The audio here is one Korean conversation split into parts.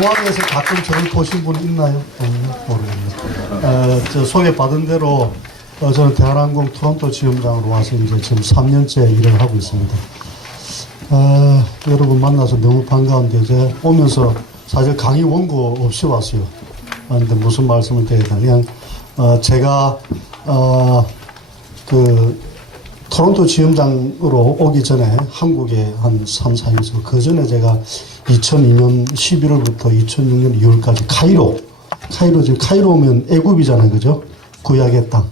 공항에서 가끔 저를 보신 분 있나요? 모르겠네요. 저 소개받은 대로 저는 대한항공 토론토 지점장으로 와서 이제 지금 3년째 일을 하고 있습니다. 여러분 만나서 너무 반가운데 이제 오면서 사실 강의 원고 없이 왔어요. 근데 무슨 말씀을 드려야 되냐. 제가 그 토론토 지점장으로 오기 전에 한국에 한 3, 4년 있었고, 그 전에 제가 2002년 11월부터 2006년 2월까지 카이로 오면 애굽이잖아요. 그죠? 구약의 땅.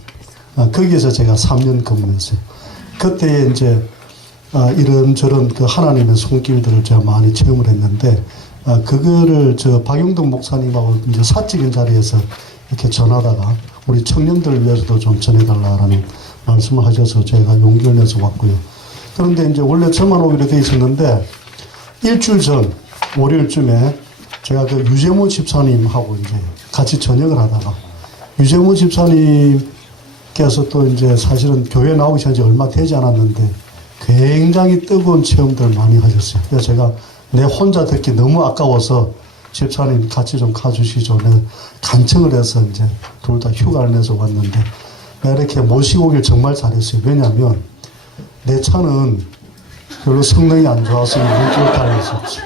거기에서 제가 3년 근무했어요. 그때 이제 이런저런 그 하나님의 손길들을 제가 많이 체험을 했는데, 그거를 저 박용덕 목사님하고 이제 사적인 자리에서 이렇게 전하다가 우리 청년들을 위해서도 좀 전해달라라는 말씀을 하셔서 제가 용기를 내서 왔고요. 그런데 이제 원래 저만 오기로 돼 있었는데, 일주일 전 월요일쯤에 제가 그 유재모 집사님하고 이제 같이 저녁을 하다가, 유재모 집사님께서 또 이제 사실은 교회 나오기 전에 얼마 되지 않았는데 굉장히 뜨거운 체험들을 많이 하셨어요. 그래서 제가 내 혼자 듣기 너무 아까워서 집사님 같이 좀 가주시죠. 내가 간청을 해서 이제 둘 다 휴가를 내서 왔는데, 내가 이렇게 모시고 오길 정말 잘했어요. 왜냐하면 내 차는 별로 성능이 안 좋아서 눈길을 달렸었지.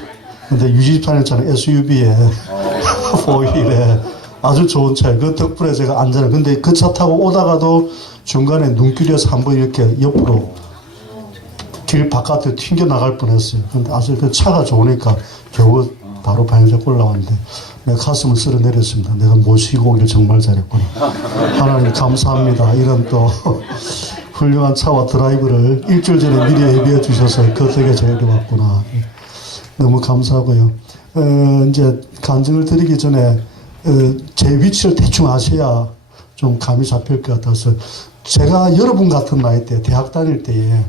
근데 유집사님 차는 SUV에 4휠에 아주 좋은 차예요. 그 덕분에 제가 안전해. 근데 그 차 타고 오다가도 중간에 눈길에서 한번 이렇게 옆으로 길 바깥에 튕겨 나갈 뻔했어요. 근데 아주 그 차가 좋으니까 겨우 바로 방향제 올라왔는데 내가 가슴을 쓸어 내렸습니다. 내가 모시고 오길 정말 잘했구나. 하나님 감사합니다. 이런 또 훌륭한 차와 드라이브를 일주일 전에 미리 예비해 주셔서 그 덕에 제가 이리 왔구나. 너무 감사하고요. 이제 간증을 드리기 전에 제 위치를 대충 아셔야 좀 감이 잡힐 것 같아서, 제가 여러분 같은 나이 때 대학 다닐 때에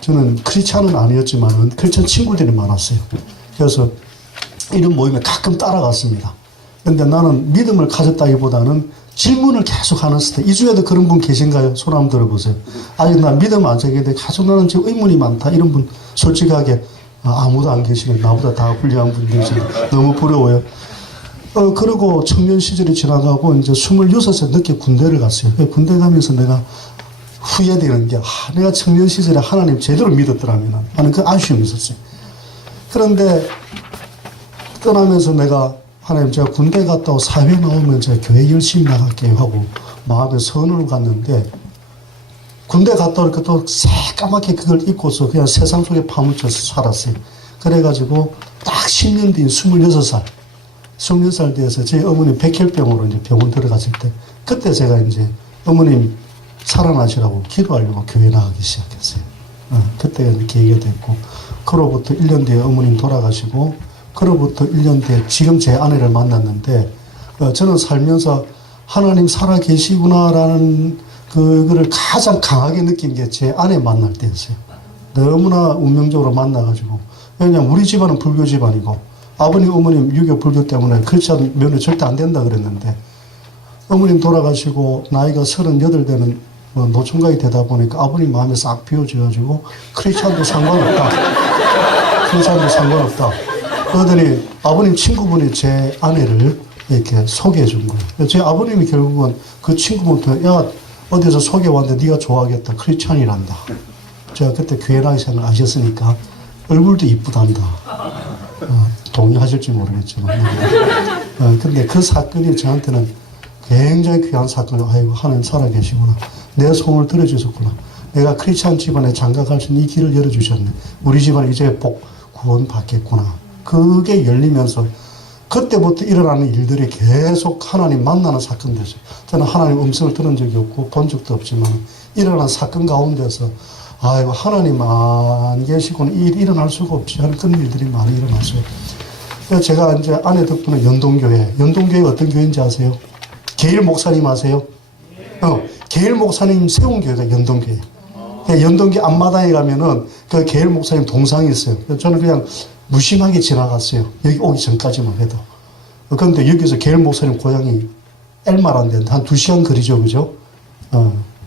저는 크리스찬은 아니었지만 크리스찬 친구들이 많았어요. 그래서 이런 모임에 가끔 따라갔습니다. 근데 나는 믿음을 가졌다기보다는 질문을 계속 하는 스타일. 이 중에도 그런 분 계신가요? 손 한번 들어보세요. 아니, 나 믿음 안 생기는데 계속 나는 지금 의문이 많다. 이런 분 솔직하게 아무도 안 계시네. 나보다 다 훌륭한 분들이시네. 너무 부러워요. 그리고 청년 시절이 지나가고 이제 26세 늦게 군대를 갔어요. 군대 가면서 내가 후회되는 게, 내가 청년 시절에 하나님 제대로 믿었더라면 하는 그 아쉬움이 있었어요. 그런데 떠나면서 내가 하나님, 제가 군대 갔다 오고 사회 나오면 제가 교회 열심히 나갈게요 하고 마음에 선을 갔는데, 군대 갔다 오니까 또 새까맣게 그걸 잊고서 그냥 세상 속에 파묻혀서 살았어요. 그래가지고 딱 10년 뒤인 26살 돼서 제 어머니 백혈병으로 이제 병원 들어갔을 때, 그때 제가 이제 어머님 살아나시라고 기도하려고 교회 나가기 시작했어요. 그때가 계기가 됐고, 그로부터 1년 뒤에 어머님 돌아가시고, 그로부터 1년 뒤에 지금 제 아내를 만났는데, 저는 살면서 하나님 살아 계시구나라는 그거를 가장 강하게 느낀 게 제 아내 만날 때였어요. 너무나 운명적으로 만나가지고, 왜냐면 우리 집안은 불교 집안이고, 아버님, 어머님 유교 불교 때문에 크리스찬 면허 절대 안 된다 그랬는데, 어머님 돌아가시고 나이가 38 되는 노총각이 되다 보니까 아버님 마음에 싹 비워져가지고, 크리스찬도 상관없다. 크리스찬도 상관없다. 그러더니 아버님 친구분이 제 아내를 이렇게 소개해 준 거예요. 제 아버님이 결국은 그 친구분한테, 야, 어디서 소개 왔는데 네가 좋아하겠다. 크리스찬이란다. 제가 그때 교회 나이사는 아셨으니까 얼굴도 이쁘단다. 동의하실지 모르겠지만. 근데 그 사건이 저한테는 굉장히 귀한 사건이고, 아이고, 하나님 살아계시구나. 내 소원을 들어주셨구나. 내가 크리스찬 집안에 장가갈 수 있는 이 길을 열어주셨네. 우리 집안은 이제 구원 받겠구나. 그게 열리면서 그때부터 일어나는 일들이 계속 하나님 만나는 사건이었어요. 저는 하나님 음성을 들은 적이 없고 본 적도 없지만 일어난 사건 가운데서, 아이고, 하나님 안 계시고는 일어날 수가 없지 하는 그런 일들이 많이 일어났어요. 그래서 제가 이제 아내 덕분에 연동교회 어떤 교회인지 아세요? 게일 목사님 아세요? 게일 목사님 세운 교회가 연동교회. 연동교회 앞마당에 가면은 그 게일 목사님 동상이 있어요. 그래서 저는 그냥 무심하게 지나갔어요. 여기 오기 전까지만 해도. 그런데 여기서 게일 목사님 고향이 엘마라인데 한 2시간 거리죠, 그죠?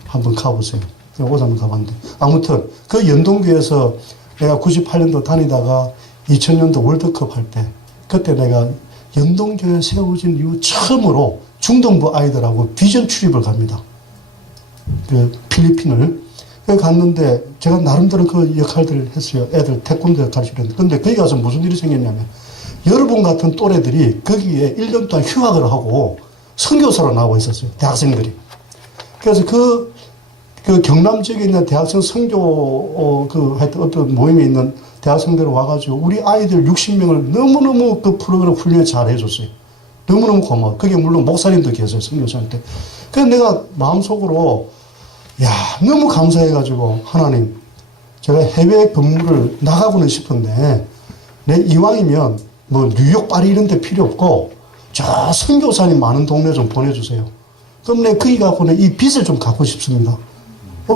한번 가보세요. 오서 한번 가봤는데. 아무튼 그 연동교회에서 내가 98년도 다니다가 2000년도 월드컵 할 때, 그때 내가 연동교회 세워진 이후 처음으로 중동부 아이들하고 비전 출입을 갑니다. 그 필리핀을. 거기 갔는데 제가 나름대로 그 역할들을 했어요. 애들 태권도 가르치는데. 근데 거기 가서 무슨 일이 생겼냐면 여러분 같은 또래들이 거기에 1년 동안 휴학을 하고 선교사로 나오고 있었어요. 대학생들이. 그래서 그 경남 지역에 있는 대학생 선교, 하여튼 어떤 모임에 있는 대학생들 와가지고 우리 아이들 60명을 너무너무 그 프로그램 훈련 잘 해줬어요. 너무너무 고마워. 그게 물론 목사님도 계세요. 선교사한테. 그래서 내가 마음속으로 야, 너무 감사해가지고 하나님, 제가 해외 근무를 나가고는 싶은데 내 이왕이면 뭐 뉴욕, 파리 이런 데 필요 없고 저 선교사님 많은 동네 좀 보내주세요. 그럼 내가 거기 가고 이 빚을 좀 갚고 싶습니다.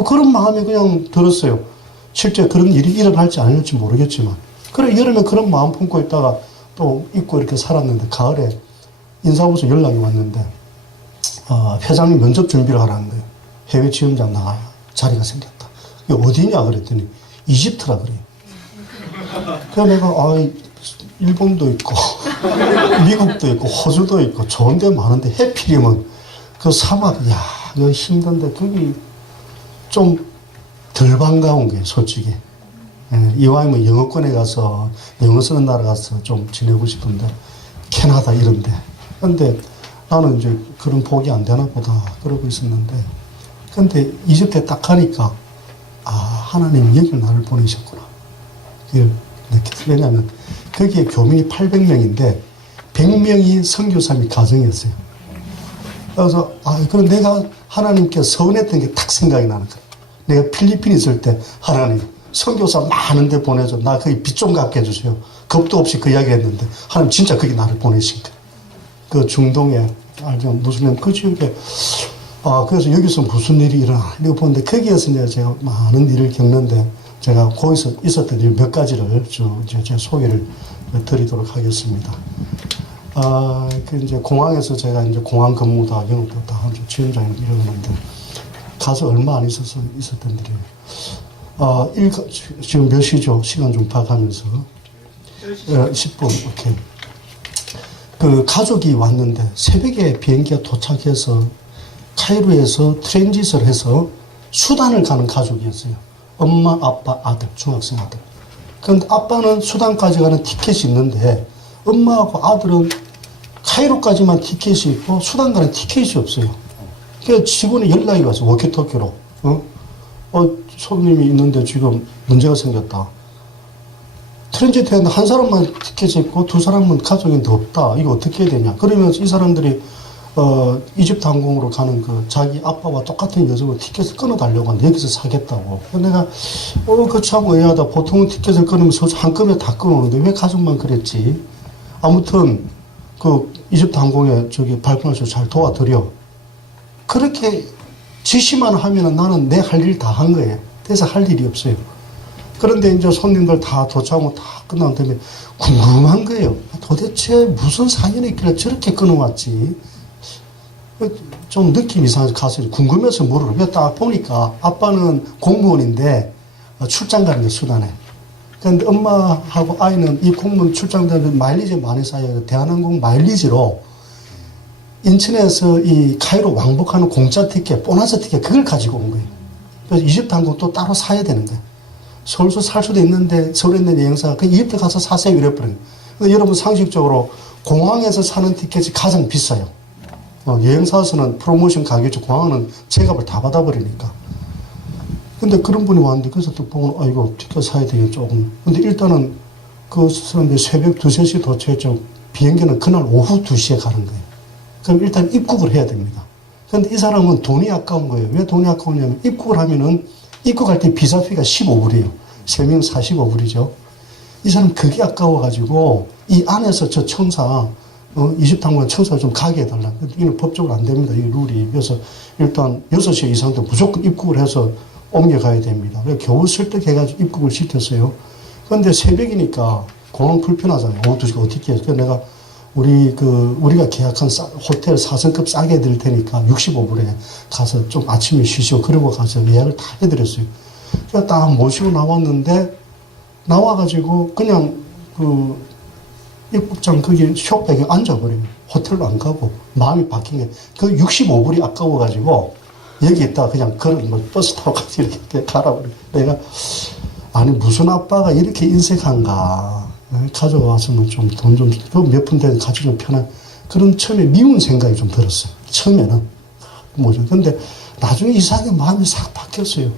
그런 마음이 그냥 들었어요. 실제 그런 일이 일어날지 아닐지 모르겠지만. 그래, 여름에 그런 마음 품고 있다가 또 잊고 이렇게 살았는데, 가을에 인사부서 연락이 왔는데, 회장님 면접 준비를 하라는 거예요. 해외 지원장 나가야 자리가 생겼다. 이게 어디냐 그랬더니, 이집트라 그래요. 그래서 내가, 일본도 있고, 미국도 있고, 호주도 있고, 좋은 데 많은데, 해필이면 그 사막, 야, 이거 힘든데, 거기 좀 덜 반가운 거예요, 솔직히. 예, 이왕이면 영어권에 가서, 영어 쓰는 나라 가서 좀 지내고 싶은데, 캐나다 이런데. 근데 나는 이제 그런 복이 안 되나 보다, 그러고 있었는데, 근데 이집트에 딱 가니까, 하나님 여길 나를 보내셨구나. 이걸 느꼈어요. 왜냐하면, 거기에 교민이 800명인데, 100명이 선교사님이 가정이었어요. 그래서, 그럼 내가 하나님께 서운했던 게 딱 생각이 나는 거예요. 내가 필리핀에 있을 때, 하나님, 선교사 많은 데 보내줘. 나 거기 빚 좀 갚게 해주세요. 겁도 없이 그 이야기 했는데, 하나님 진짜 거기 나를 보내신 거예요. 그 중동에, 알죠? 무슬림 그 지역에, 그래서 여기서 무슨 일이 일어나. 이거 보는데, 거기에서 이제 제가 많은 일을 겪는데, 제가 거기서 있었던 일 몇 가지를 제 소개를 드리도록 하겠습니다. 이제 공항에서 제가 이제 공항 근무다, 영업도 다 하죠. 지원장이 이러는데, 가서 얼마 안 있었던 일이에요. 지금 몇 시죠? 시간 좀 파악하면서. 10분, 오케이. 그 가족이 왔는데, 새벽에 비행기가 도착해서, 카이로에서 트랜짓을 해서 수단을 가는 가족이었어요. 엄마, 아빠, 아들, 중학생 아들. 그런데 아빠는 수단까지 가는 티켓이 있는데, 엄마하고 아들은 카이로까지만 티켓이 있고, 수단 가는 티켓이 없어요. 그래서 직원이 연락이 와서 워키토키로, 손님이 있는데 지금 문제가 생겼다. 트랜지트 했는데 한 사람만 티켓이 있고 두 사람은 가족인데 없다. 이거 어떻게 해야 되냐. 그러면서 이 사람들이, 이집트 항공으로 가는 자기 아빠와 똑같은 여정을 티켓을 끊어달라고 하는데 여기서 사겠다고. 내가, 그 참 의아하다. 보통은 티켓을 끊으면 한꺼번에 다 끊어오는데 왜 가족만 그랬지? 아무튼, 이집트 항공에 발권할 수 잘 도와드려. 그렇게 지시만 하면은 나는 내 할 일 다 한 거예요. 그래서 할 일이 없어요. 그런데 이제 손님들 다 도착하고 다 끝난 다음에 궁금한 거예요. 도대체 무슨 사연이 있길래 저렇게 끊어왔지? 좀 느낌 이상해서 가서 궁금해서 물어요. 딱 보니까 아빠는 공무원인데 출장 가는 게 수단에. 그런데 엄마하고 아이는 이 공무원 출장 가는 마일리지 많이 쌓여요. 대한항공 마일리지로 인천에서 이 카이로 왕복하는 공짜 티켓, 보너스 티켓, 그걸 가지고 온 거예요. 그래서 이집트 항공 또 따로 사야 되는 거예요. 서울서 살 수도 있는데, 서울에 있는 여행사가 그냥 이집트 가서 사세요. 이래버려요. 근데 여러분 상식적으로 공항에서 사는 티켓이 가장 비싸요. 여행사에서는 프로모션 가격이죠. 공항은 제값을 다 받아버리니까. 근데 그런 분이 왔는데, 그래서 또 보면, 이거 티켓 사야 되겠 조금. 근데 일단은 그 사람들이 새벽 2, 3시 도착했죠. 비행기는 그날 오후 2시에 가는 거예요. 그럼 일단 입국을 해야 됩니다. 그런데 이 사람은 돈이 아까운 거예요. 왜 돈이 아까우냐면 입국을 하면은 입국할 때 비자비가 15불이에요. 3명 45불이죠. 이 사람 그게 아까워가지고 이 안에서 저 청사, 이집트 항공은 청사 좀 가게 해달라. 이는 법적으로 안 됩니다. 이 룰이. 그래서 일단 6시 이상 때 무조건 입국을 해서 옮겨가야 됩니다. 그래서 겨우 설득해가지고 입국을 시켰어요. 그런데 새벽이니까 공항 불편하잖아요. 오후 2시가 어떻게 해요. 그래서 내가 우리가 계약한 호텔 4성급 싸게 해드릴 테니까 65불에 가서 좀 아침에 쉬시오. 그러고 가서 예약을 다 해드렸어요. 그래서 딱 모시고 나왔는데, 나와가지고 그냥 그 입국장 거기 쇼백에 앉아버려요. 호텔로 안 가고 마음이 바뀐 게 그 65불이 아까워가지고 여기 있다가 그냥 뭐 버스 타고 같이 이렇게 가라버려. 내가 아니 무슨 아빠가 이렇게 인색한가. 가져와서는 좀 돈 좀 몇 푼 되는 가지고 편한 그런 처음에 미운 생각이 좀 들었어요. 처음에는 뭐죠. 근데 나중에 이상하게 마음이 싹 바뀌었어요.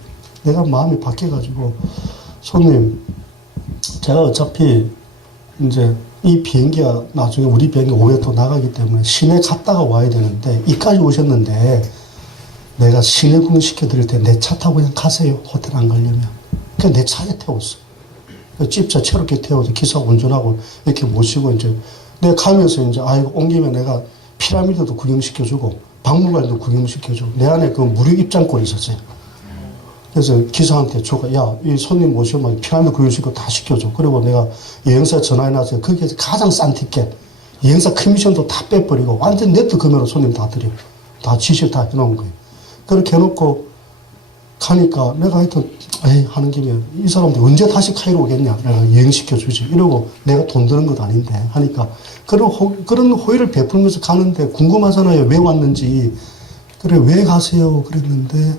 내가 마음이 바뀌어가지고 손님 제가 어차피 이제 이 비행기가 나중에 우리 비행기 오후에 또 나가기 때문에 시내 갔다가 와야 되는데 이까지 오셨는데 내가 시내 구경시켜드릴 때 내 차 타고 그냥 가세요. 호텔 안 가려면. 그냥 내 차에 태웠어. 집차 새롭게 태워서 기사 운전하고 이렇게 모시고 이제 내가 가면서 이제 아이고 온 김에 내가 피라미드도 구경시켜주고 박물관도 구경시켜주고 내 안에 그 무료 입장권이 있었어요. 그래서 기사한테 줘가 야, 이 손님 모시면 피라미드 구경시키고 다 시켜줘. 그리고 내가 여행사에 전화해놔서 거기에서 가장 싼 티켓 여행사 커미션도 다 빼버리고 완전 네트 금액으로 손님 다 드려. 다 지시를 다 해놓은 거예요. 그렇게 해놓고 가니까 내가 하여튼 에이 하는 김에 이 사람들 언제 다시 카이로 오겠냐 내가 여행시켜주지 이러고 내가 돈 드는 것도 아닌데 하니까 그런 호의를 베풀면서 가는데 궁금하잖아요. 왜 왔는지. 그래 왜 가세요 그랬는데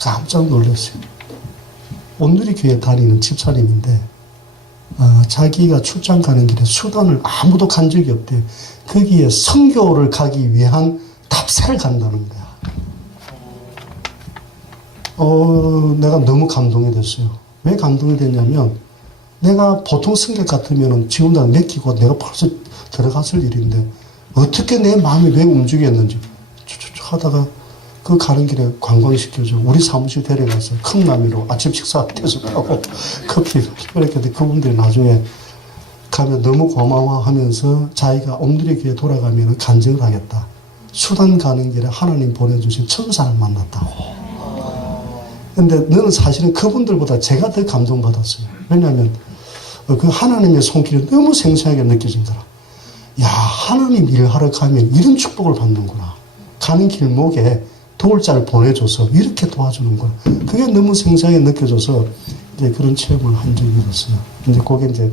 깜짝 놀랐어요. 온누리 교회 다니는 집사님인데 자기가 출장 가는 길에 수단을 아무도 간 적이 없대요. 거기에 선교를 가기 위한 답사를 간다는 거야. 내가 너무 감동이 됐어요. 왜 감동이 됐냐면, 내가 보통 승객 같으면 지금 다 맡기고 내가 벌써 들어갔을 일인데, 어떻게 내 마음이 왜 움직였는지, 쭉 하다가 그 가는 길에 관광시켜줘. 우리 사무실 데려가서 컵라면으로 아침 식사 대접하고 커피. 그렇게 그분들이 나중에 가면 너무 고마워하면서 자기가 옴드리 교회 돌아가면 간증을 하겠다. 수단 가는 길에 하나님 보내주신 천사를 만났다고. 근데 너는 사실은 그분들보다 제가 더 감동받았어요. 왜냐하면 그 하나님의 손길이 너무 생생하게 느껴진더라. 야, 하나님 일을 하러 가면 이런 축복을 받는구나. 가는 길목에 도울자를 보내줘서 이렇게 도와주는구나. 그게 너무 생생하게 느껴져서 이제 그런 체험을 한 적이 있었어요. 이제 그게 이제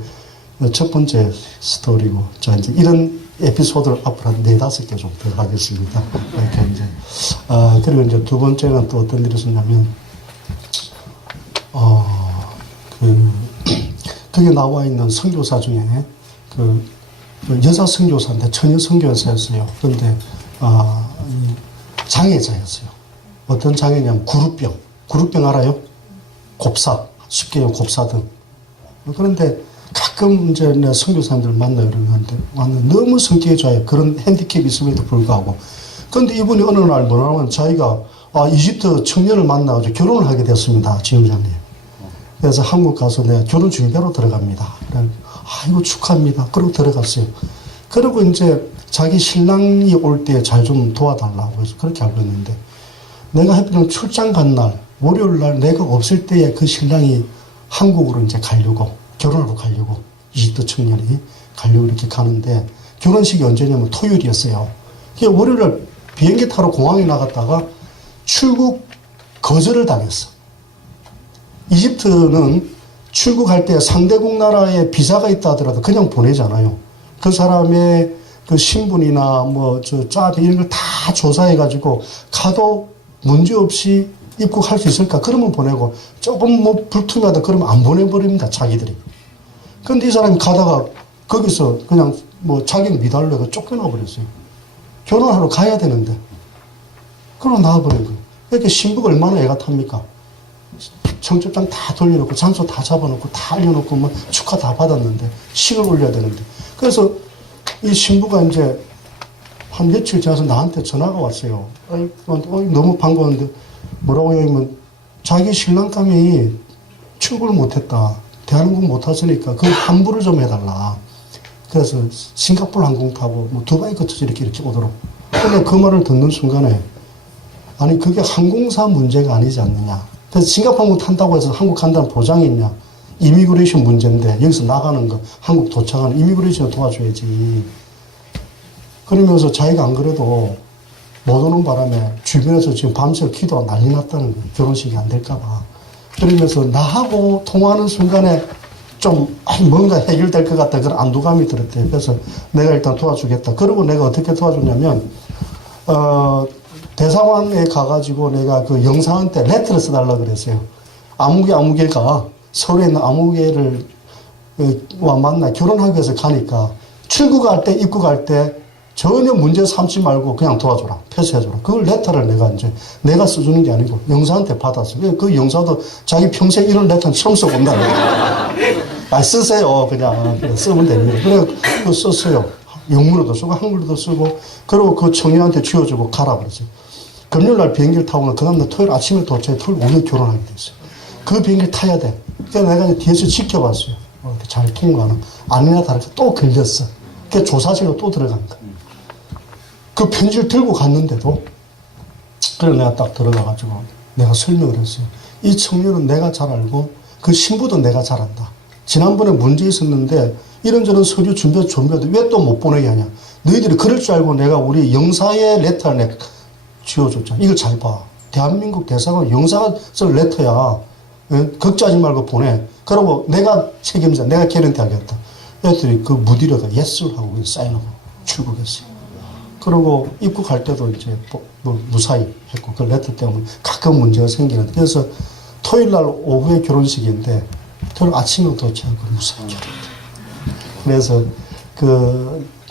첫 번째 스토리고, 자, 이제 이런 에피소드를 앞으로 한 4-5개 좀 더 하겠습니다. 이렇게 이제, 그리고 이제 두 번째는 또 어떤 일이 있었냐면, 거기 나와 있는 선교사 중에, 여자 선교사인데 처녀 선교사였어요. 그런데, 장애자였어요. 어떤 장애냐면 구루병. 구루병 알아요? 곱사. 쉽게 얘기하면 곱사등. 그런데 가끔 이제 내 선교사님들 만나요. 그러는데 너무 성격이 좋아요. 그런 핸디캡이 있음에도 불구하고. 그런데 이분이 어느 날 뭐냐면 자기가 이집트 청년을 만나가지고 결혼을 하게 됐습니다. 지점장님. 그래서 한국 가서 내가 결혼 준비하러 들어갑니다. 그래, 아이고 축하합니다. 그러고 들어갔어요. 그리고 이제 자기 신랑이 올 때 잘 좀 도와달라고 해서 그렇게 알고 있는데, 내가 하필이면 출장 간 날, 월요일 날 내가 없을 때에 그 신랑이 한국으로 이제 가려고, 결혼하러 가려고, 이집트 청년이 가려고 이렇게 가는데, 결혼식이 언제냐면 토요일이었어요. 그러니까 월요일 날 비행기 타러 공항에 나갔다가 출국 거절을 당했어. 이집트는 출국할 때 상대국 나라에 비자가 있다 하더라도 그냥 보내잖아요. 그 사람의 그 신분이나 짜비 이런 걸 다 조사해가지고 가도 문제없이 입국할 수 있을까? 그러면 보내고, 조금 불투명하다 그러면 안 보내버립니다, 자기들이. 근데 이 사람이 가다가 거기서 그냥 자격 미달려가 쫓겨나 버렸어요. 결혼하러 가야 되는데. 그럼 나와버린 거예요. 이렇게 신부가 얼마나 애가 탑니까? 청첩장 다 돌려놓고, 장소 다 잡아놓고, 다 알려놓고, 축하 다 받았는데, 식을 올려야 되는데. 그래서 이 신부가 이제 한 며칠 지나서 나한테 전화가 왔어요. 너무 반가웠는데, 뭐라고 하냐면, 자기 신랑감이 출국을 못했다. 대한민국 못 왔으니까, 그 환불을 좀 해달라. 그래서 싱가포르 항공 타고, 두바이 거쳐서 이렇게 오도록. 근데 그 말을 듣는 순간에, 아니, 그게 항공사 문제가 아니지 않느냐. 그래서 싱가포르 항공 탄다고 해서 한국 간다는 보장이 있냐. 이미그레이션 문제인데, 여기서 나가는 거, 한국 도착하는 이미그레이션을 도와줘야지. 그러면서 자기가 안 그래도 못 오는 바람에 주변에서 지금 밤새 기도가 난리 났다는 거예요. 결혼식이 안 될까봐. 그러면서 나하고 통화하는 순간에 좀 뭔가 해결될 것 같다 그런 안도감이 들었대요. 그래서 내가 일단 도와주겠다. 그리고 내가 어떻게 도와줬냐면 대사관에 가가지고 내가 그 영사한테 레터를 써달라 그랬어요. 아무개가 서울에 있는 아무개를 와 만나 결혼하기 위해서 가니까 출국할 때 입국할 때 전혀 문제 삼지 말고 그냥 도와줘라. 패스해줘라. 그걸 레터를 내가 써주는 게 아니고 영사한테 받았어요. 그 영사도 자기 평생 이런 레터는 처음 써본다. 쓰세요. 그냥 쓰면 됩니다. 그래, 그거 썼어요. 영문으로도 쓰고 한글로도 쓰고 그리고 그 청년한테 쥐어주고 가라 그랬어요. 금요일날 비행기를 타고는 그 다음날 토요일 아침에 도착해 토요일 오후에 결혼하게 됐어요. 그 비행기를 타야 돼. 그래서 내가 뒤에서 지켜봤어요. 잘 통과하는. 아니나 다르게 또 걸렸어. 그래서 조사실로 또 들어간 거야. 그 편지를 들고 갔는데도 그래서 내가 딱 들어가가지고 내가 설명을 했어요. 이 청년은 내가 잘 알고 그 신부도 내가 잘 안다. 지난번에 문제 있었는데 이런저런 서류 준비해도 왜 또 못 보내게 하냐. 너희들이 그럴 줄 알고 내가 우리 영사의 레터를 내가 쥐어줬잖아. 이걸 잘 봐. 대한민국 대사관 영사가 쓸 레터야. 걱정하지 말고 보내. 그러고 내가 책임자, 내가 개런티 하겠다. 애들이 그 무디려가 예스를 하고 사인하고 출국했어요. 그리고 입국할 때도 이제 뭐 무사히 했고 그 레터 때문에 가끔 문제가 생기는데 그래서 토요일 날 오후에 결혼식인데 토요일 아침에 도착하고 무사히 결혼했어요. 그래서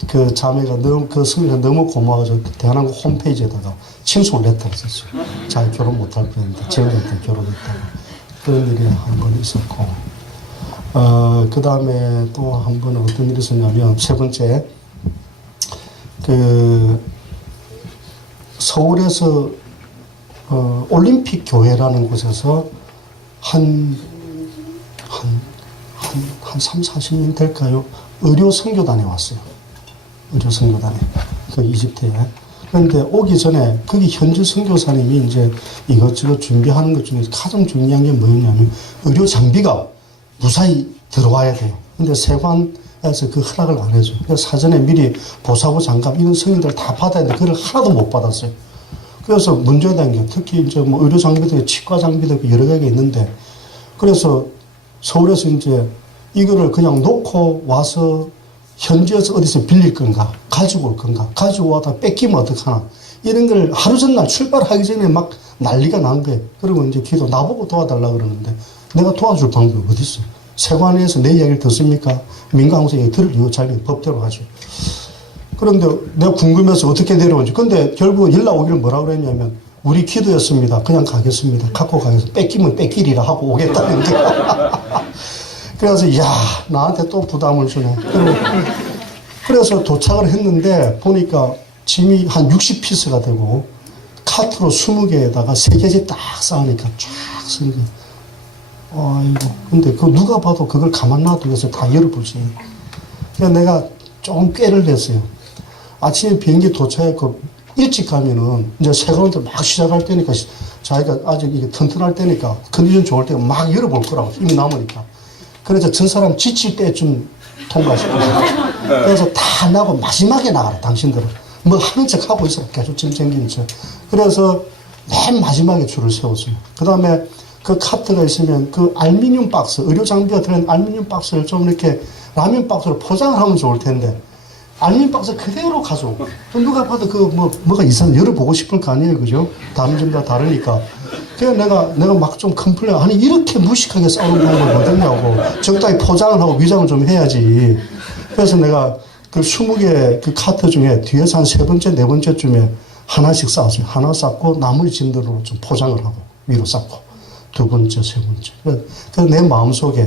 그 자매가 그 승리가 너무 고마워서 대한항공 홈페이지에다가 칭송 레터를 썼어요. 자기 결혼 못할 뻔했는데 재혼한테 결혼했다고. 그런 일이 한 번 있었고 그 다음에 또 한 번은 어떤 일이 있었냐면 세 번째 서울에서 올림픽 교회라는 곳에서 한 3, 40년 될까요? 의료 선교단에 왔어요. 의료 선교단에. 그 이집트에. 그런데 오기 전에 거기 현지 선교사님이 이제 이것저것 준비하는 것 중에 가장 중요한 게 뭐였냐면 의료 장비가 무사히 들어와야 돼요. 근데 세관에서 그 허락을 안 해줘요. 그래서 사전에 미리 보사고 장갑 이런 승인들을 다 받아야 되는데 그걸 하나도 못 받았어요. 그래서 문제가 된 게 특히 이제 뭐 의료 장비들, 치과 장비들 여러 개가 있는데 그래서 서울에서 이제 이거를 그냥 놓고 와서 현지에서 어디서 빌릴 건가, 가지고 올 건가, 가지고 와다 뺏기면 어떡하나, 이런 걸 하루 전날 출발하기 전에 막 난리가 난 거예요. 그리고 이제 기도 나보고 도와달라 그러는데 내가 도와줄 방법이 어디 있어요? 세관에서 내 이야기를 듣습니까? 민간항공사 얘기 들을 이유 잘 법대로 하죠. 그런데 내가 궁금해서 어떻게 내려온지. 근데 결국은 연락 오기를 뭐라고 그랬냐면 우리 기도였습니다. 그냥 가겠습니다. 갖고 가겠습니다. 뺏기면 뺏기리라 하고 오겠다는 게. 그래서 야 나한테 또 부담을 주네. 그래서 도착을 했는데 보니까 짐이 한 60피스가 되고 카트로 20개에다가 3개씩 딱 쌓으니까 쫙 쓰는 거예요. 아이고 근데 그 누가 봐도 그걸 가만 놔두면서 다 열어보지. 그래서 내가 조금 꾀를 냈어요. 아침에 비행기 도착했고 일찍 가면은 이제 세관원들 막 시작할 때니까 자기가 아직 이게 튼튼할 때니까 컨디션 좋을 때 막 열어볼 거라고 힘이 남으니까. 그래서 전 사람 지칠 때쯤 통과시켜요. 그래서 다 나고 마지막에 나가라 당신들은. 뭐 하는 척 하고 있어. 계속 짐 챙기는 척. 그래서 맨 마지막에 줄을 세웠어요. 그 다음에 그 카트가 있으면 그 알루미늄 박스, 의료 장비가 들어있는 알루미늄 박스를 좀 이렇게 라면 박스로 포장을 하면 좋을 텐데 알루미늄 박스 그대로 가져오고 누가 봐도 그 뭐가 이상 열어보고 싶을 거 아니에요. 그죠? 다른 점과 다르니까. 그래서 내가 막 좀 컴플레인, 아니 이렇게 무식하게 싸우는 방법이 어딨냐고. 적당히 포장을 하고 위장을 좀 해야지. 그래서 내가 그 20개 그 카트 중에 뒤에서 한 3번째, 4번째쯤에 하나씩 쌓았어요. 하나 쌓고 나머지 짐들로 좀 포장을 하고 위로 쌓고 2번째, 3번째. 그래서 내 마음속에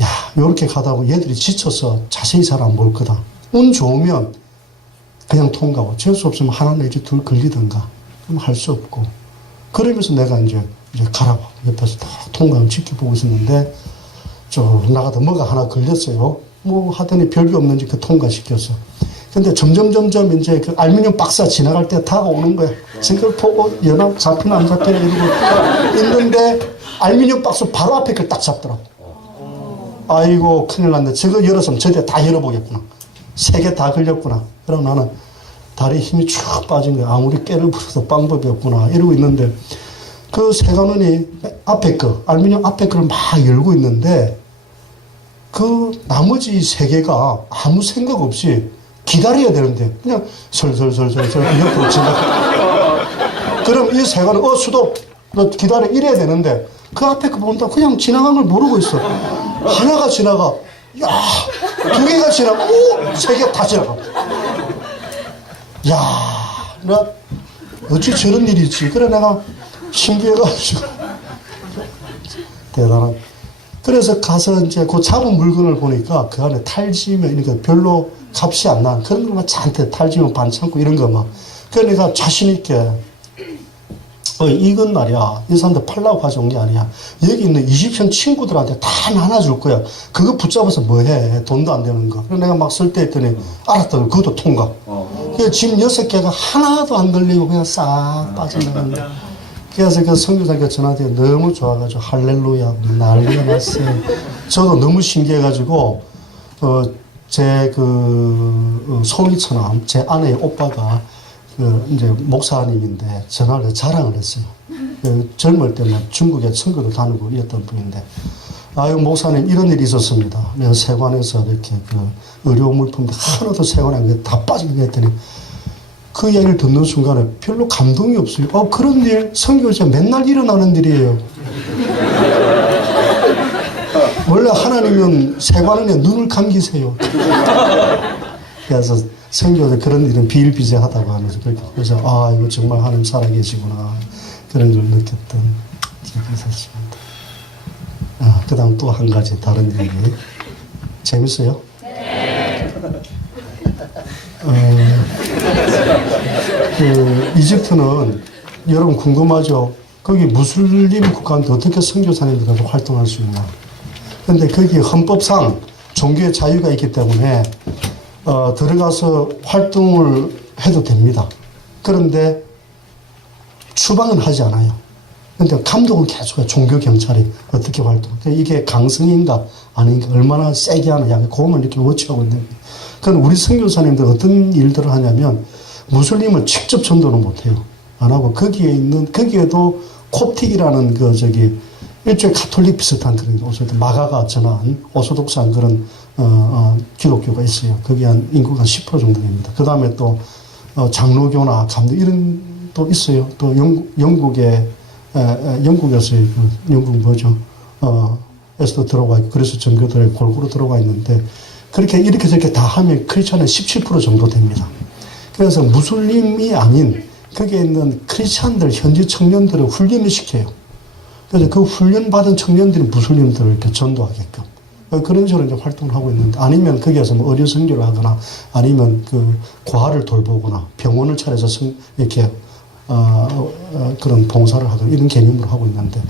야 요렇게 가다 보면 얘들이 지쳐서 자세히 잘 안 볼 거다. 운 좋으면 그냥 통과하고 질 수 없으면 하나 내지 둘 걸리든가 그럼 할 수 없고 그러면서 내가 이제 가라고 옆에서 다 통과하면 지켜보고 있었는데 쭉 나가다 뭐가 하나 걸렸어요. 뭐 하더니 별게 없는지 그 통과시켰어. 근데 점점 이제 그 알루미늄 박스가 지나갈 때 다가오는 거야. 생각을 보고 연합 잡히나 안 잡히나 이러고 있는데 알루미늄 박스 바로 앞에 그걸 딱 잡더라고. 아이고 큰일 났네. 저거 열었으면 저때 다 열어보겠구나. 3개 다 걸렸구나. 그럼 나는 다리에 힘이 쭉 빠진 거야. 아무리 깨를 부숴도 방법이 없구나. 이러고 있는데 그 세관원이 앞에 거, 알루미늄 앞에 거를 막 열고 있는데 그 나머지 세 개가 아무 생각 없이 기다려야 되는데 그냥 설설설설설 옆으로 지나가. 그럼 이 세 개는 수도 너 기다려 이래야 되는데 그 앞에 그 본다 그냥 지나간 걸 모르고 있어. 하나가 지나가. 야, 두 개가 지나가. 오, 세 개 다 지나가. 야, 나 어찌 저런 일이 있지? 그래 내가 신기해가지고 대단한. 그래서 가서 이제 그 잡은 물건을 보니까 그 안에 탈지면 이러니까 별로 값이 안 나. 그런 것만 잔뜩 탈지면 반창고 이런 거 막. 그래서 내가 자신 있게 이건 말이야. 이 사람들 팔라고 가져온 게 아니야. 여기 있는 20형 친구들한테 다 나눠줄 거야. 그거 붙잡아서 뭐 해. 돈도 안 되는 거. 그래서 내가 막 쓸 때 했더니 알았다. 그것도 통과. 그래서 짐 6개가 하나도 안 걸리고 그냥 싹 빠져나간 거야. 그래서 그 선교사님께 전화드려 너무 좋아가지고 할렐루야 난리가 났어요. 저도 너무 신기해가지고 제 송이처럼 제 아내의 오빠가 이제 목사님인데 전화를 자랑을 했어요. 젊을 때는 중국에 선교도 다니고 이랬던 분인데 아유 목사님 이런 일이 있었습니다. 내가 세관에서 이렇게 의료 물품들 하나도 세관에 안 다 빠지게 했더니 그 이야기를 듣는 순간에 별로 감동이 없어요. 그런 일 선교제 맨날 일어나는 일이에요. 원래 하나님은 세관원에 눈을 감기세요. 그래서 선교제 그런 일은 비일비재하다고 하면서 그래서 이거 정말 하나님 살아계시구나 그런 걸 느꼈던 기억이 있었습니다. 그 다음 또 한 가지 다른 얘기. 재밌어요? 네. 이집트는 여러분 궁금하죠? 거기 무슬림 국가인데 어떻게 선교사님들하고 활동할 수 있나? 근데 거기 헌법상 종교의 자유가 있기 때문에 들어가서 활동을 해도 됩니다. 그런데 추방은 하지 않아요. 근데 감독은 계속 종교 경찰이 어떻게 활동? 이게 강성인가 아닌가 얼마나 세게 하느냐 그거만 이렇게 워치하고 있는 거예요. 그건 우리 선교사님들 어떤 일들을 하냐면 무슬림을 직접 전도는 못해요. 안 하고 거기에도 콥틱이라는 일종의 카톨릭 비슷한 그런 마가가 전한 오소독스한 그런 기독교가 있어요. 거기 한 인구가 한 10% 정도 됩니다. 그 다음에 또 장로교나 감독 이런 또 있어요. 또 영국에서의 영국 뭐죠? 에서도 들어가 있고 그래서 전교들에 골고루 들어가 있는데 그렇게 이렇게 저렇게 다 하면 크리스찬은 17% 정도 됩니다. 그래서 무슬림이 아닌 거기에 있는 크리스찬들 현지 청년들을 훈련을 시켜요. 그래서 그 훈련받은 청년들이 무슬림들을 이렇게 전도하게끔 그런 식으로 이제 활동을 하고 있는데 아니면 거기에서 뭐 의료 선교를 하거나 아니면 고아를 돌보거나 병원을 차려서 이렇게 그런 봉사를 하거나 이런 개념으로 하고 있는데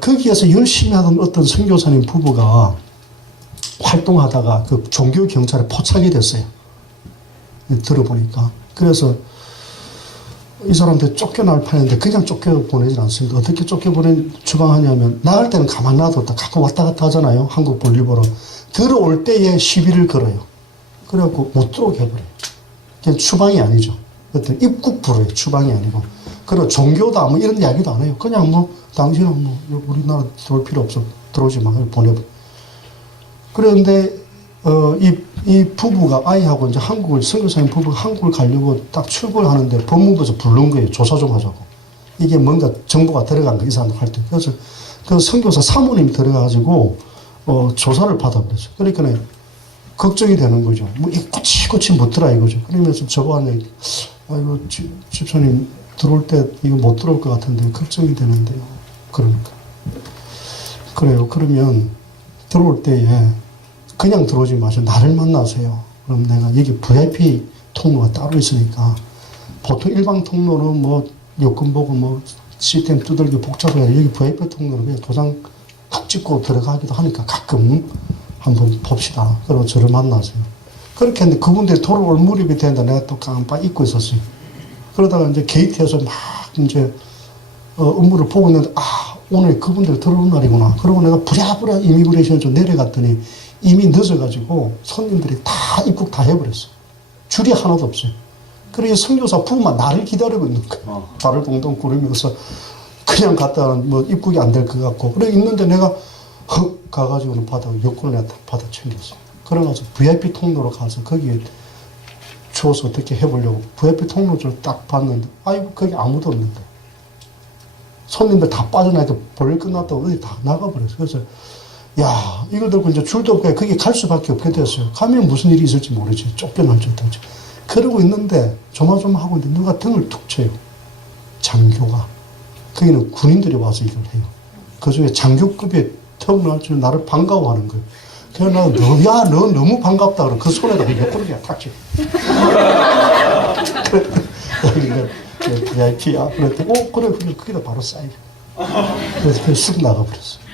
거기에서 열심히 하던 어떤 선교사님 부부가 활동하다가 그 종교 경찰에 포착이 됐어요. 들어보니까. 그래서 이 사람들 쫓겨날 판인데 그냥 쫓겨보내진 않습니다. 어떻게 추방하냐면 나갈 때는 가만 놔뒀다 가끔 왔다 갔다 하잖아요. 한국 볼일 보러. 들어올 때에 시비를 걸어요. 그래갖고 못 들어오게 해버려요. 그냥 추방이 아니죠. 어떤 입국 불허예요. 추방이 아니고. 그리고 종교다 뭐 이런 이야기도 안 해요. 그냥 당신은 우리나라 들어올 필요 없어. 들어오지 마. 보내버려. 그런데 이 부부가 아이하고 이제 선교사님 부부가 한국을 가려고 딱 출국을 하는데 법무부에서 부른 거예요. 조사 좀 하자고. 이게 뭔가 정보가 들어간 거, 이 사람들 할 때. 그래서 그 선교사 사모님이 들어가가지고, 조사를 받아버렸어요. 그러니까 걱정이 되는 거죠. 이 꼬치꼬치 못 들어 이거죠. 그러면서 저거한테, 이거 집사님 들어올 때 이거 못 들어올 것 같은데 걱정이 되는데요. 그러니까. 그래요. 그러면 들어올 때에 그냥 들어오지 마시고 나를 만나세요. 그럼 내가 여기 VIP 통로가 따로 있으니까 보통 일반 통로는 뭐 여권 보고 시스템 두들겨 복잡해요. 여기 VIP 통로는 그냥 도장 탁 찍고 들어가기도 하니까 가끔 한번 봅시다. 그리고 저를 만나세요. 그렇게 했는데 그분들이 돌아올 무렵이 되는데 내가 또 깜빡 잊고 있었어요. 그러다가 이제 게이트에서 막 이제 업무를 보고 있는데 오늘 그분들 들어온 날이구나. 그러고 내가 부랴부랴 이미그레이션 좀 내려갔더니 이미 늦어가지고 손님들이 다 입국 다 해버렸어. 줄이 하나도 없어요. 그래서 선교사 부부만 나를 기다리고 있는 거야. 발을 동동 구르면서 그냥 갔다가 입국이 안 될 것 같고. 그래 있는데 내가 헉 가가지고는 여권을 내가 받아 챙겼어요. 그래가지고 VIP 통로로 가서 거기에 추워서 어떻게 해보려고 VIP 통로를 딱 봤는데 아이고 거기 아무도 없는데 손님들 다 빠져나니까 볼일 끝났다고 어디 다 나가버렸어요. 그래서 야 이걸 들고 이제 줄도 없고 거기 갈 수밖에 없게 됐어요. 가면 무슨 일이 있을지 모르지. 쫓겨날 줄 알지. 그러고 있는데 조마조마하고 있는데 누가 등을 툭 쳐요. 장교가. 거기는 군인들이 와서 일을 해요. 그중에 장교급의 턱을 줄 나를 반가워하는 거예요. 그래서 너 너무 반갑다. 그러고 그 손에다가 옆구리가 탁 쳐. VIP야. 그랬더니, 그래. 거기다 바로 쌓여. 그래서 쑥 나가버렸어요.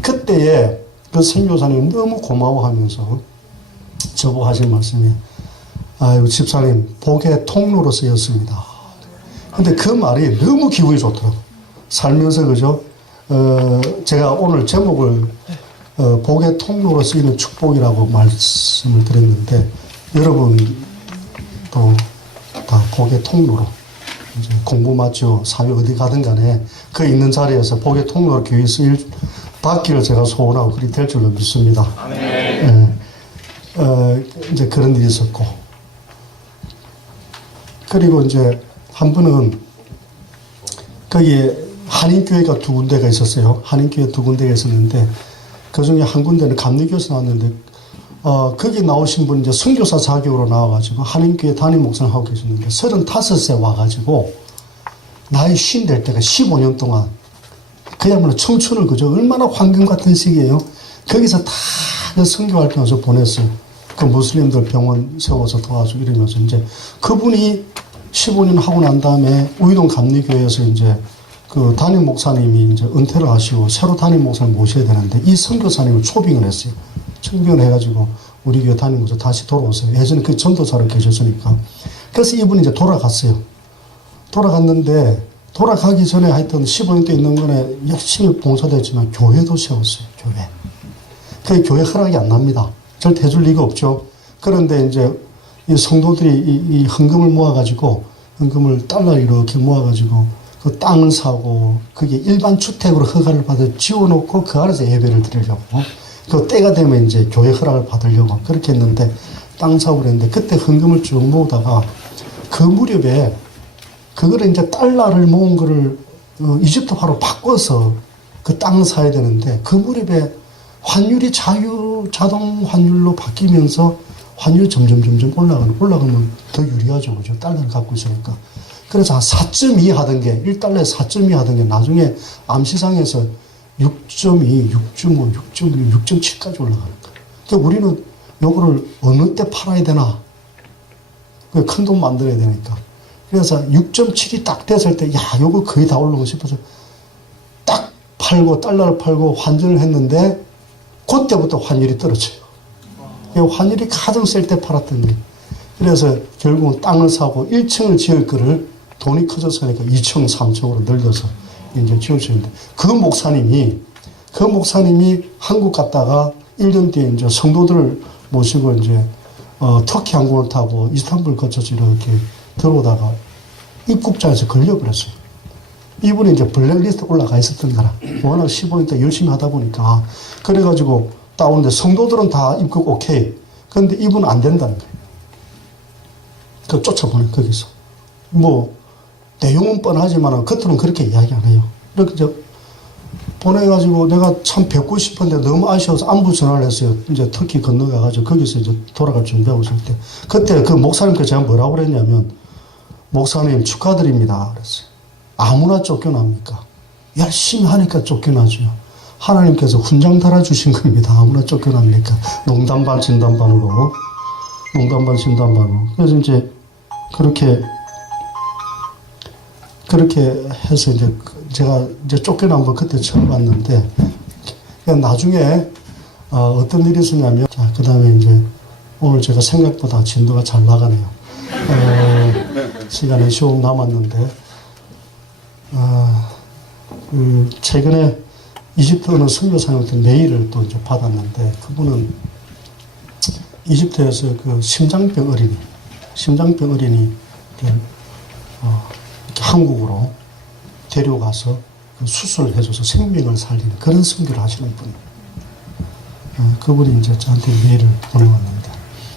그때에 그 선교사님 너무 고마워하면서 저보고 하신 말씀이, 아유, 집사님, 복의 통로로 쓰였습니다. 근데 그 말이 너무 기분이 좋더라고요. 살면서, 그죠? 제가 오늘 제목을 복의 통로로 쓰이는 축복이라고 말씀을 드렸는데, 여러분도 다 복의 통로로 이제 공부 맞죠? 사회 어디 가든 간에 그 있는 자리에서 복의 통로로 교회 쓰일 받기를 제가 소원하고 그리 될 줄로 믿습니다. 이제 그런 일이 있었고, 그리고 이제 한 번은 거기에 한인교회가 2군데가 있었어요. 한인교회 2군데가 있었는데 그 중에 한 군데는 감리교에서 나왔는데 거기 나오신 분 이제 선교사 자격으로 나와가지고 한인교회 담임 목사를 하고 계셨는데 35세 와가지고 나이 50 될 때가 15년 동안 그야말로 청춘을 그죠. 얼마나 황금 같은 시기예요. 거기서 다 그 선교 활동에서 보냈어요. 그 무슬림들 병원 세워서 도와주고 이러면서 이제 그분이 15년 하고 난 다음에 우이동 감리교회에서 이제 그 담임 목사님이 이제 은퇴를 하시고 새로 담임 목사를 모셔야 되는데 이 선교사님을 초빙을 했어요. 초빙을 해가지고 우리 교회 담임 목사 다시 돌아오세요. 예전에 그 전도사로 계셨으니까. 그래서 이분이 이제 돌아갔어요. 돌아갔는데 돌아가기 전에 하여튼 15년 때 있는 거에 열심히 봉사도 했지만 교회도 세웠어요. 교회. 그 교회 허락이 안 납니다. 절대 해줄 리가 없죠. 그런데 이제 이 성도들이 이 헌금을 모아가지고 헌금을 달러를 이렇게 모아가지고 그 땅을 사고 그게 일반 주택으로 허가를 받아 지어놓고 그 안에서 예배를 드리려고 그 때가 되면 이제 교회 허락을 받으려고 그렇게 했는데 땅 사고 그랬는데 그때 헌금을 쭉 모으다가 그 무렵에 그거를 이제 달러를 모은 거를 이집트화로 바꿔서 그 땅을 사야 되는데 그 무렵에 환율이 자동 환율로 바뀌면서 환율이 점점 올라가면 더 유리하죠. 그죠? 달러를 갖고 있으니까. 그래서 한 4.2 하던 게, 1달러에 4.2 하던 게 나중에 암시장에서 6.2, 6.5, 6.6, 6.7까지 올라가는 거예요. 그러니까 우리는 요거를 어느 때 팔아야 되나? 큰 돈 만들어야 되니까. 그래서 6.7이 딱 됐을 때, 야, 요거 거의 다 올라오고 싶어서 딱 팔고, 달러를 팔고 환전을 했는데, 그때부터 환율이 떨어져요. 환율이 가장 셀 때 팔았던 거예요. 그래서 결국은 땅을 사고 1층을 지을 거를 돈이 커졌으니까 2층, 3층으로 늘려서 이제 지을 수 있는데 그 목사님이 한국 갔다가 1년 뒤에 이제 성도들을 모시고 이제 터키 항공을 타고 이스탄불 거쳐서 이렇게 들어오다가 입국자에서 걸려버렸어요. 이분이 이제 블랙리스트 올라가 있었던 거라. 워낙 15년 때 열심히 하다 보니까. 그래가지고 따오는데 성도들은 다 입국 오케이. 그런데 이분은 안 된다는 거예요. 그 쫓아보내, 거기서. 뭐, 내용은 뻔하지만 겉으로는 그렇게 이야기 안 해요. 이렇게 이제 보내가지고 내가 참 뵙고 싶은데 너무 아쉬워서 안부 전화를 했어요. 이제 터키 건너가가지고 거기서 이제 돌아갈 준비하고 있을 때. 그때 그 목사님께 제가 뭐라고 그랬냐면, 목사님 축하드립니다. 그랬어요. 아무나 쫓겨납니까? 열심히 하니까 쫓겨나죠. 하나님께서 훈장 달아주신 겁니다. 아무나 쫓겨납니까? 농담 반 진담 반으로. 농담 반 진담 반으로. 그래서 이제 그렇게 해서 이제 제가 이제 쫓겨난 거 그때 처음 봤는데 나중에 어떤 일이 있었냐면 자, 그 다음에 이제 오늘 제가 생각보다 진도가 잘 나가네요. 시간이 15분 남았는데 최근에 이집트 어느 선교사님한테 메일을 또 이제 받았는데 그분은 이집트에서 그 심장병 어린이를 이렇게 한국으로 데려가서 수술을 해줘서 생명을 살리는 그런 선교를 하시는 분. 그분이 이제 저한테 메일을 보내왔는데,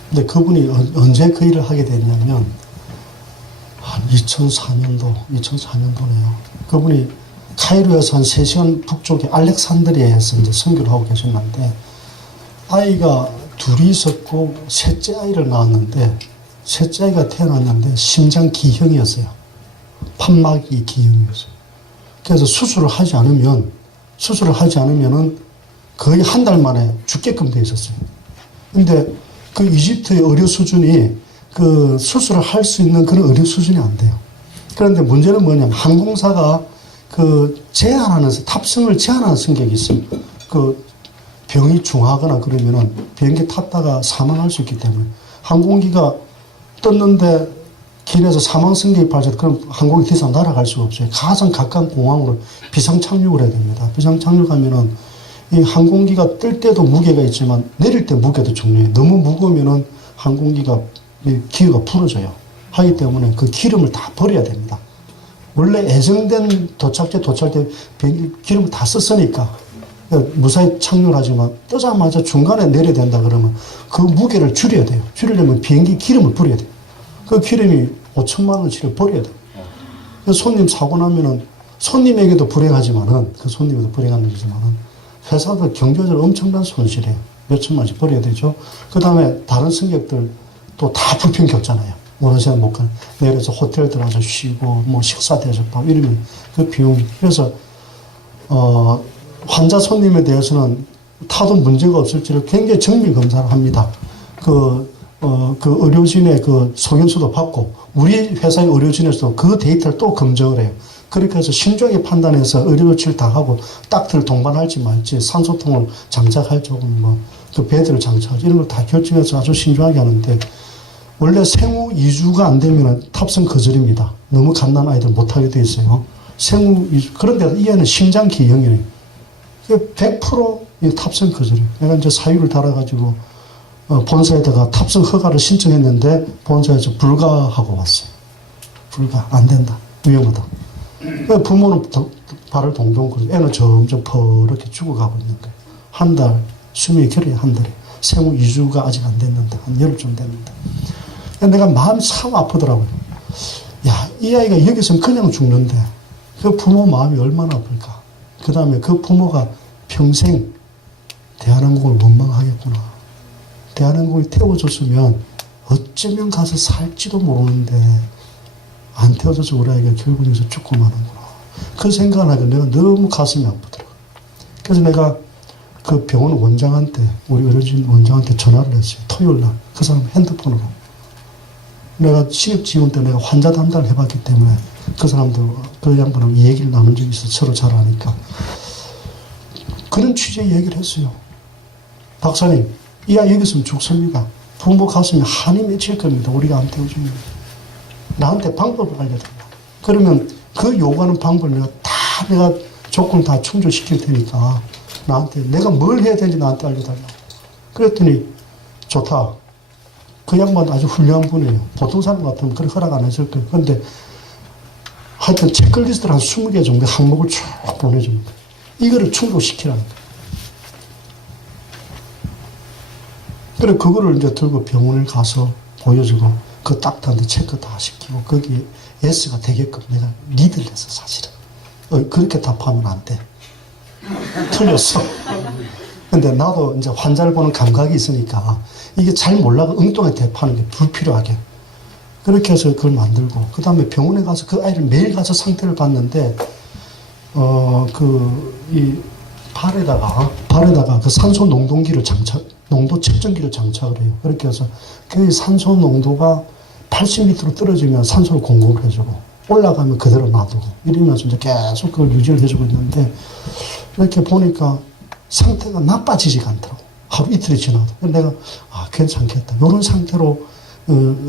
근데 그분이 언제 그 일을 하게 됐냐면, 한 2004년도네요. 그분이 카이로에서 한 3시간 북쪽에 알렉산드리아에서 이제 선교를 하고 계셨는데, 아이가 둘이 있었고, 셋째 아이를 낳았는데, 셋째 아이가 태어났는데, 심장 기형이었어요. 판막이 기형이었어요. 그래서 수술을 하지 않으면은 거의 한 달 만에 죽게끔 돼 있었어요. 근데 그 이집트의 의료 수준이 그 수술을 할 수 있는 그런 의료 수준이 안 돼요. 그런데 문제는 뭐냐면 항공사가 그 탑승을 제한하는 승객이 있어요. 그 병이 중하거나 그러면은 비행기 탔다가 사망할 수 있기 때문에 항공기가 떴는데 길에서 사망 승객이 발생, 그럼 항공기 더 이상 날아갈 수가 없어요. 가장 가까운 공항으로 비상 착륙을 해야 됩니다. 비상 착륙하면은 이 항공기가 뜰 때도 무게가 있지만 내릴 때 무게도 중요해요. 너무 무거우면은 항공기가 기어가 부러져요. 하기 때문에 그 기름을 다 버려야 됩니다. 원래 예정된 도착 때 비행기 기름을 다 썼으니까 무사히 착륙을 하지만 뜨자마자 중간에 내려야 된다 그러면 그 무게를 줄여야 돼요. 줄이려면 비행기 기름을 버려야 돼요. 그 기름이 5천만 원치를 버려야 돼요. 손님 사고 나면은 손님에게도 불행하지만은 그 손님에도 불행한 일이지만은 회사도 경제적으로 엄청난 손실이에요. 몇 천만 원씩 버려야 되죠. 그 다음에 다른 승객들 또 다 불평 겪잖아요. 원하시는 못 가는. 내려서 호텔 들어가서 쉬고, 뭐 식사 대접하고 이러면 그 비용이. 그래서, 환자 손님에 대해서는 타도 문제가 없을지를 굉장히 정밀 검사를 합니다. 그 의료진의 그 소견서도 받고, 우리 회사의 의료진에서도 그 데이터를 또 검증을 해요. 그렇게 해서 신중하게 판단해서 의료 조치를 다 하고 딱트를 동반할지 말지 산소통을 장착할지 혹은 그 베드를 장착할지 이런 걸 다 결정해서 아주 신중하게 하는데 원래 생후 2주가 안 되면 탑승 거절입니다. 너무 갓난 아이들 못하게 돼 있어요. 생후 2주. 그런데 이 애는 심장 기형이에요. 100% 탑승 거절이에요. 내가 이제 사유를 달아가지고 본사에다가 탑승 허가를 신청했는데 본사에서 불가하고 왔어요. 불가. 안 된다. 위험하다. 부모는 발을 동동 굴리고 애는 점점 퍼렇게 죽어가고 있는 거예요. 한 달, 수명이 길어요, 한 달에. 생후 2주가 아직 안 됐는데, 한 열흘쯤 됐는데. 내가 마음이 참 아프더라고요. 야, 이 아이가 여기서는 그냥 죽는데, 그 부모 마음이 얼마나 아플까. 그 다음에 그 부모가 평생 대한항공을 원망하겠구나. 대한항공이 태워줬으면 어쩌면 가서 살지도 모르는데, 안 태워져서 우리 아이가 결국 여기서 죽고 마는구나. 그 생각을 하니까 내가 너무 가슴이 아프더라고요. 그래서 내가 그 병원 원장한테, 우리 의료진 원장한테 전화를 했어요. 토요일 날. 그 사람 핸드폰으로. 내가 신입지원 때 내가 환자 담당을 해봤기 때문에 그 사람도, 그 양반하고 이 얘기를 나눈 적이 있어. 서로 잘 아니까. 그런 취지의 얘기를 했어요. 박사님, 이 아이 여기 있으면 죽습니다. 부모 가슴에 한이 맺힐 겁니다. 우리가 안 태워주면. 나한테 방법을 알려달라. 그러면 그 요구하는 방법을 내가 조건을 다 충족시킬 테니까 나한테 내가 뭘 해야 되는지 나한테 알려달라. 그랬더니 좋다. 그 양반 아주 훌륭한 분이에요. 보통 사람 같으면 그런 허락 안 했을 거예요. 그런데 하여튼 체크리스트를 한 20개 정도 항목을 쭉 보내줍니다. 이거를 충족시키라는 거예요. 그래 그거를 이제 들고 병원을 가서 보여주고 그 닥터한테 체크 다 시키고 거기에 예스가 되게끔 내가 리드를 했어 사실은. 그렇게 답하면 안 돼. 틀렸어. 근데 나도 이제 환자를 보는 감각이 있으니까 이게 잘 몰라가 엉뚱하게 대답하는 게 불필요하게. 그렇게 해서 그걸 만들고 그 다음에 병원에 가서 그 아이를 매일 가서 상태를 봤는데 이 발에다가 그 산소 농도기를 농도 측정기를 장착을 해요. 그렇게 해서 그 산소 농도가 80m로 떨어지면 산소를 공급을 해주고 올라가면 그대로 놔두고 이러면서 이제 계속 그걸 유지를 해주고 있는데 이렇게 보니까 상태가 나빠지지가 않더라고. 하루 이틀이 지나도. 내가 괜찮겠다. 이런 상태로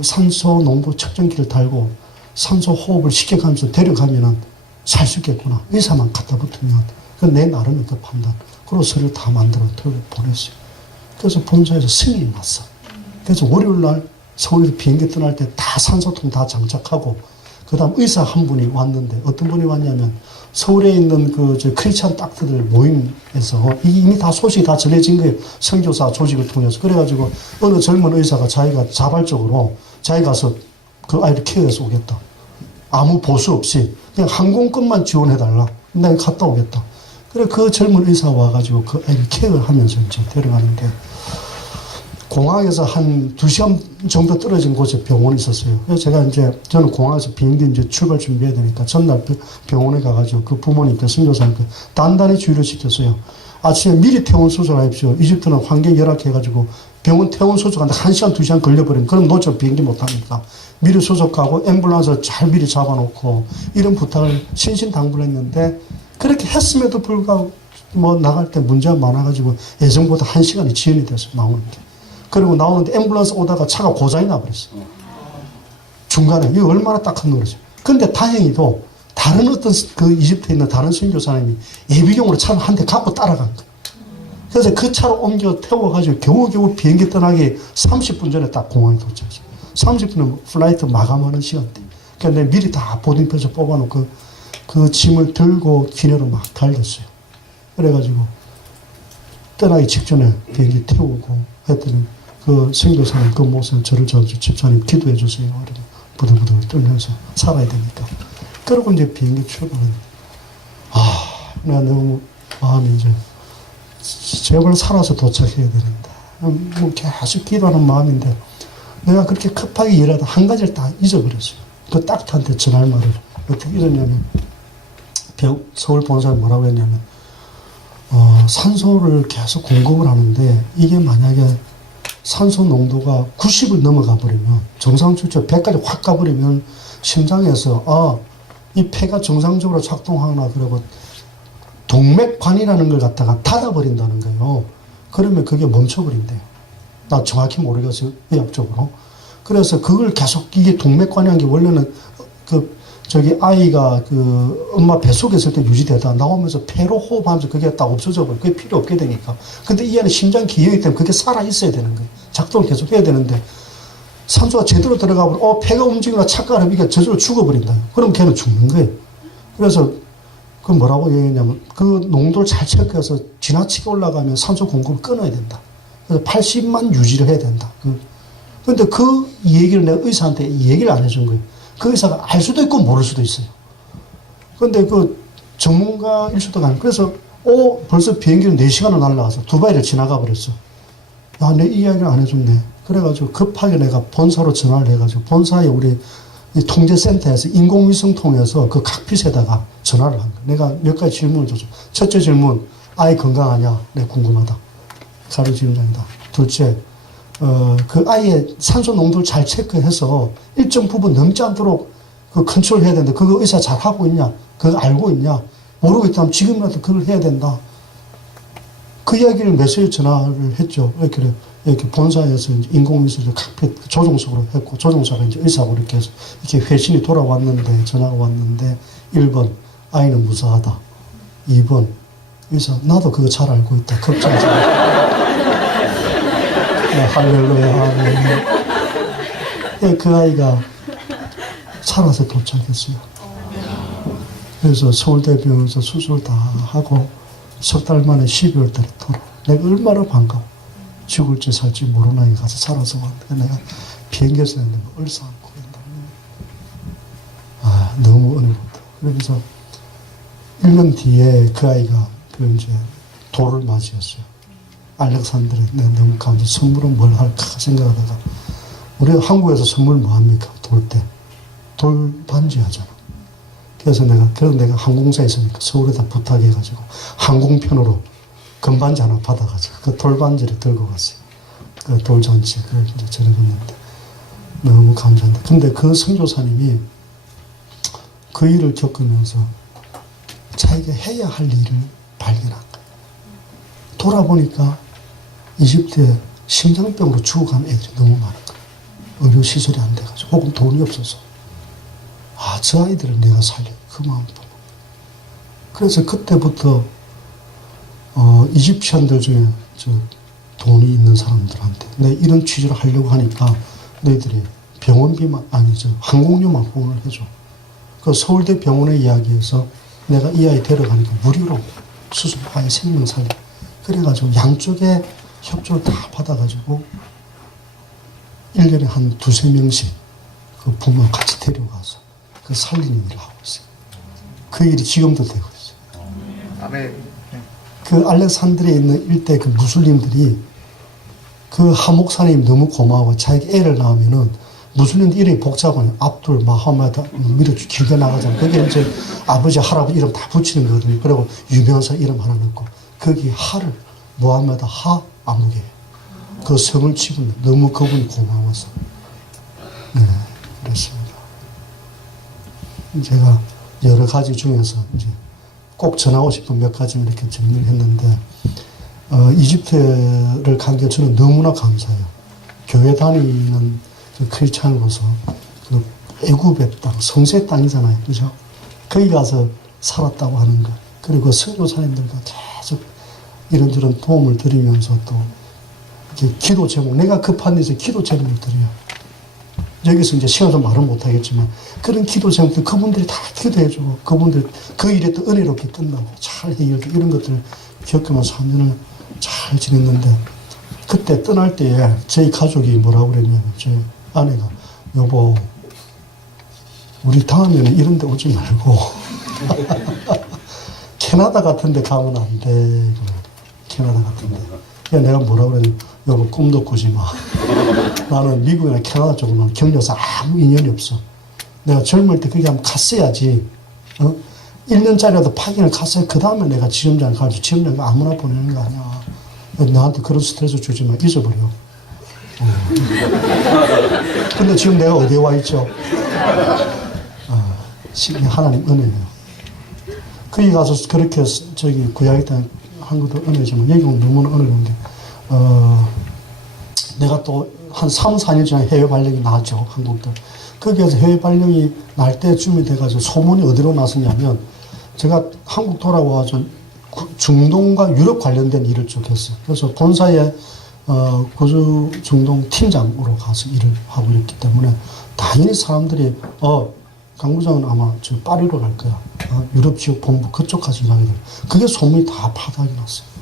산소 농도 측정기를 달고 산소 호흡을 시켜가면서 데려가면은 살 수 있겠구나. 의사만 갖다 붙으면 내 나름의 그 판단. 그리고 서류를 다 만들어 보냈어요. 그래서 본사에서 승인이 났어. 그래서 월요일 날 서울에서 비행기 떠날 때 다 산소통 다 장착하고 그 다음 의사 한 분이 왔는데 어떤 분이 왔냐면 서울에 있는 크리스찬 닥터들 모임에서 이미 다 소식이 다 전해진 거예요. 선교사 조직을 통해서. 그래가지고 어느 젊은 의사가 자기가 자발적으로 자기 가서 그 아이를 케어해서 오겠다. 아무 보수 없이 그냥 항공권만 지원해달라. 내가 갔다 오겠다. 그래 그 젊은 의사가 와가지고 그 아이를 케어하면서 이제 데려가는데 공항에서 한 2시간 정도 떨어진 곳에 병원이 있었어요. 그래서 제가 이제 저는 공항에서 비행기 이제 출발 준비해야 되니까 전날 병원에 가가지고 그 부모님께 선교사님께 단단히 주의를 시켰어요. 아침에 미리 퇴원 수술하십시오. 이집트는 환경이 열악해가지고 병원 퇴원 수술하는데 1시간, 2시간 걸려버리면 그럼 놓쳐 비행기 못하니까 미리 수속하고 앰뷸런스 잘 미리 잡아놓고 이런 부탁을 신신당부했는데 그렇게 했음에도 불구하고 뭐 나갈 때 문제가 많아가지고 예정보다 1시간이 지연이 돼서 나오는 게. 그리고 나오는데 앰뷸런스 오다가 차가 고장이 나버렸어. 중간에. 이거 얼마나 딱한 노래죠. 근데 다행히도 다른 어떤 그 이집트에 있는 다른 선교사님이 예비용으로 차를 한 대 갖고 따라간 거예요. 그래서 그 차로 옮겨 태워가지고 겨우겨우 비행기 떠나기 30분 전에 딱 공항에 도착했어요. 30분은 플라이트 마감하는 시간대. 그러니까 내가 미리 다 보딩패스 뽑아놓고 그 짐을 들고 기내로 막 달렸어요. 그래가지고 떠나기 직전에 비행기 태우고 했더니 그 선교사님 그 목사님 저를 잡아서 집사님 기도해 주세요. 이러면 부들부들 떨면서 살아야 되니까. 그러고 이제 비행기 출발은 내가 너무 마음이 이제 제발 살아서 도착해야 되는데 뭐 계속 기도하는 마음인데 내가 그렇게 급하게 일하다 한 가지를 다 잊어버렸어요. 그 딱한테 전할 말을 어떻게 잊었냐면 서울 본사에 뭐라고 했냐면 산소를 계속 공급을 하는데 이게 만약에 산소 농도가 90을 넘어가 버리면 정상 수치 100까지 확 가버리면 심장에서 이 폐가 정상적으로 작동하나 그러고 동맥관이라는 걸 갖다가 닫아버린다는 거예요. 그러면 그게 멈춰버린대요. 나 정확히 모르겠어요. 의학적으로. 그래서 그걸 계속 이게 동맥관이라는 게 원래는 아이가 엄마 뱃속에 있을 때 유지되다 나오면서 폐로 호흡하면서 그게 딱 없어져 버려. 그게 필요 없게 되니까. 근데 이 안에 심장 기형이기 때문에 그게 살아있어야 되는 거예요. 작동을 계속 해야 되는데 산소가 제대로 들어가 버리면 폐가 움직이나 착각을 하면 이게 저절로 죽어버린다. 그럼 걔는 죽는 거예요. 그래서 그 뭐라고 얘기했냐면 그 농도를 잘 체크해서 지나치게 올라가면 산소 공급을 끊어야 된다. 그래서 80만 유지를 해야 된다. 근데 그 얘기를 내가 의사한테 얘기를 안 해준 거예요. 그 의사가 알 수도 있고 모를 수도 있어요. 근데 그 전문가일 수도 아니고 그래서 벌써 비행기를 4시간을 날라가서 두바이를 지나가 버렸어. 야, 내 이야기를 안 해줬네. 그래가지고 급하게 내가 본사로 전화를 해가지고 본사에 우리 이 통제센터에서 인공위성 통해서 그 칵핏에다가 전화를 한 거야. 내가 몇 가지 질문을 줬어. 첫째 질문, 아이 건강하냐? 내가 궁금하다. 가로 지원장이다. 둘째, 그 아이의 산소 농도를 잘 체크해서 일정 부분 넘지 않도록 그 컨트롤 해야 되는데 그거 의사 잘 하고 있냐? 그거 알고 있냐? 모르고 있다면 지금이라도 그걸 해야 된다. 그 이야기를 메시지 전화를 했죠. 이렇게 본사에서 인공위성 칵핏 조종석으로 했고, 조종사가 이제 의사고 이렇게 해서 이렇게 회신이 돌아왔는데, 전화가 왔는데, 1번, 아이는 무사하다. 2번, 의사, 나도 그거 잘 알고 있다. 걱정하지 마. 할렐루야, 할렐루야. 그 아이가 살아서 도착했어요. 그래서 서울대병원에서 수술 다 하고, 석 달 만에 12월 달에 돌아. 내가 얼마나 반가워. 죽을지 살지 모르는 아이 가서 살아서 왔는데 내가 비행기에서 했는데 얼싸안고 너무 은혜롭다. 그래서 1년 뒤에 그 아이가 이제 돌을 맞이했어요. 알렉산드르. 내가 너무 감사. 선물은 뭘 할까 생각하다가 우리 한국에서 선물 뭐 합니까? 돌 때. 돌 반지 하잖아. 그래서 내가 항공사에 있으니까 서울에다 부탁해가지고 항공편으로 금반지 하나 받아가지고 그 돌반지를 들고 갔어요. 그 돌잔치 그걸 이제 전해줬는데 너무 감사한다. 근데 그 선교사님이 그 일을 겪으면서 자기가 해야 할 일을 발견한 거예요. 돌아보니까 이집트에 심장병으로 죽어가는 애들이 너무 많은 거예요. 의료시설이 안 돼가지고 혹은 돈이 없어서 저 아이들을 내가 살려 그 마음 보고 그래서 그때부터 이집시안들 중에 돈이 있는 사람들한테 내 이런 취지를 하려고 하니까 너희들이 병원비만 아니죠 항공료만 후원을 해줘. 그 서울대 병원에 이야기해서 내가 이 아이 데려가니까 무료로 수술, 아이 생명 살리. 그래가지고 양쪽에 협조를 다 받아가지고 1년에 한 두세 명씩 그 부모 같이 데려가서 그 살리는 일을 하고 있어요. 그 일이 지금도 되고 있어요. 아멘. 그 알렉산드리아에 있는 일대 그 무슬림들이 그 하목사님 너무 고마워. 자기 애를 낳으면은 무슬림들 이름이 복잡하네. 압둘, 마하마드, 미르주 길게 나가잖아. 거기에 이제 아버지, 할아버지 이름 다 붙이는 거거든요. 그리고 유명한 사람 이름 하나 넣고 거기 하를 무하마드 하 아무개 그 성을 집은 너무 그분이 고마워서 네, 그렇습니다. 제가 여러 가지 중에서 이제 꼭 전하고 싶은 몇 가지 이렇게 정리를 했는데 이집트를 간 게 저는 너무나 감사해요. 교회 다니는 그 크리스찬으로서 그 애굽의 땅, 성수의 땅이잖아요. 그죠? 거기 가서 살았다고 하는 것. 그리고 선교사님들과 계속 이런저런 도움을 드리면서 또 이렇게 기도 제목, 내가 급한 데서 기도 제목을 드려요. 여기서 이제 시간도 말은 못하겠지만 그런 기도 제목들 그분들이 다 기도해주고 그분들 그 일에 또 은혜롭게 끝나고 잘 해결되고 이런 것들을 겪으면서 3년을 잘 지냈는데 그때 떠날 때에 저희 가족이 뭐라고 그랬냐면 제 아내가 여보 우리 다음에는 이런 데 오지 말고 캐나다 같은 데 가면 안 돼. 캐나다 같은 데. 그래서 내가 뭐라고 그랬냐면 여보 꿈도 꾸지 마. 나는 미국이나 캐나다 쪽으로는 경력상 아무 인연이 없어. 내가 젊을 때 거기 한번 갔어야지. 1년짜리라도 파견을 갔어야 그 다음에 내가 지점장 가서 지점장 아무나 보내는 거 아니야. 나한테 그런 스트레스 주지 마. 잊어버려. 근데 지금 내가 어디에 와 있죠? 하나님 은혜예요. 거기 가서 그렇게 저기 구약의 땅 한 것도 은혜지만 여기는 너무나 은혜로운 게 내가 또 한 3, 4년 전에 해외 발령이 나죠. 한국도. 거기에서 해외 발령이 날 때쯤이 돼가지고 소문이 어디로 났었냐면 제가 한국 돌아와서 중동과 유럽 관련된 일을 쭉 했어요. 그래서 본사에 구주 중동 팀장으로 가서 일을 하고 있기 때문에 당연히 사람들이 강 부장은 아마 저 파리로 갈 거야. 유럽 지역 본부 그쪽 가서 일하게 돼요. 그게 소문이 다 파닥이 났어요.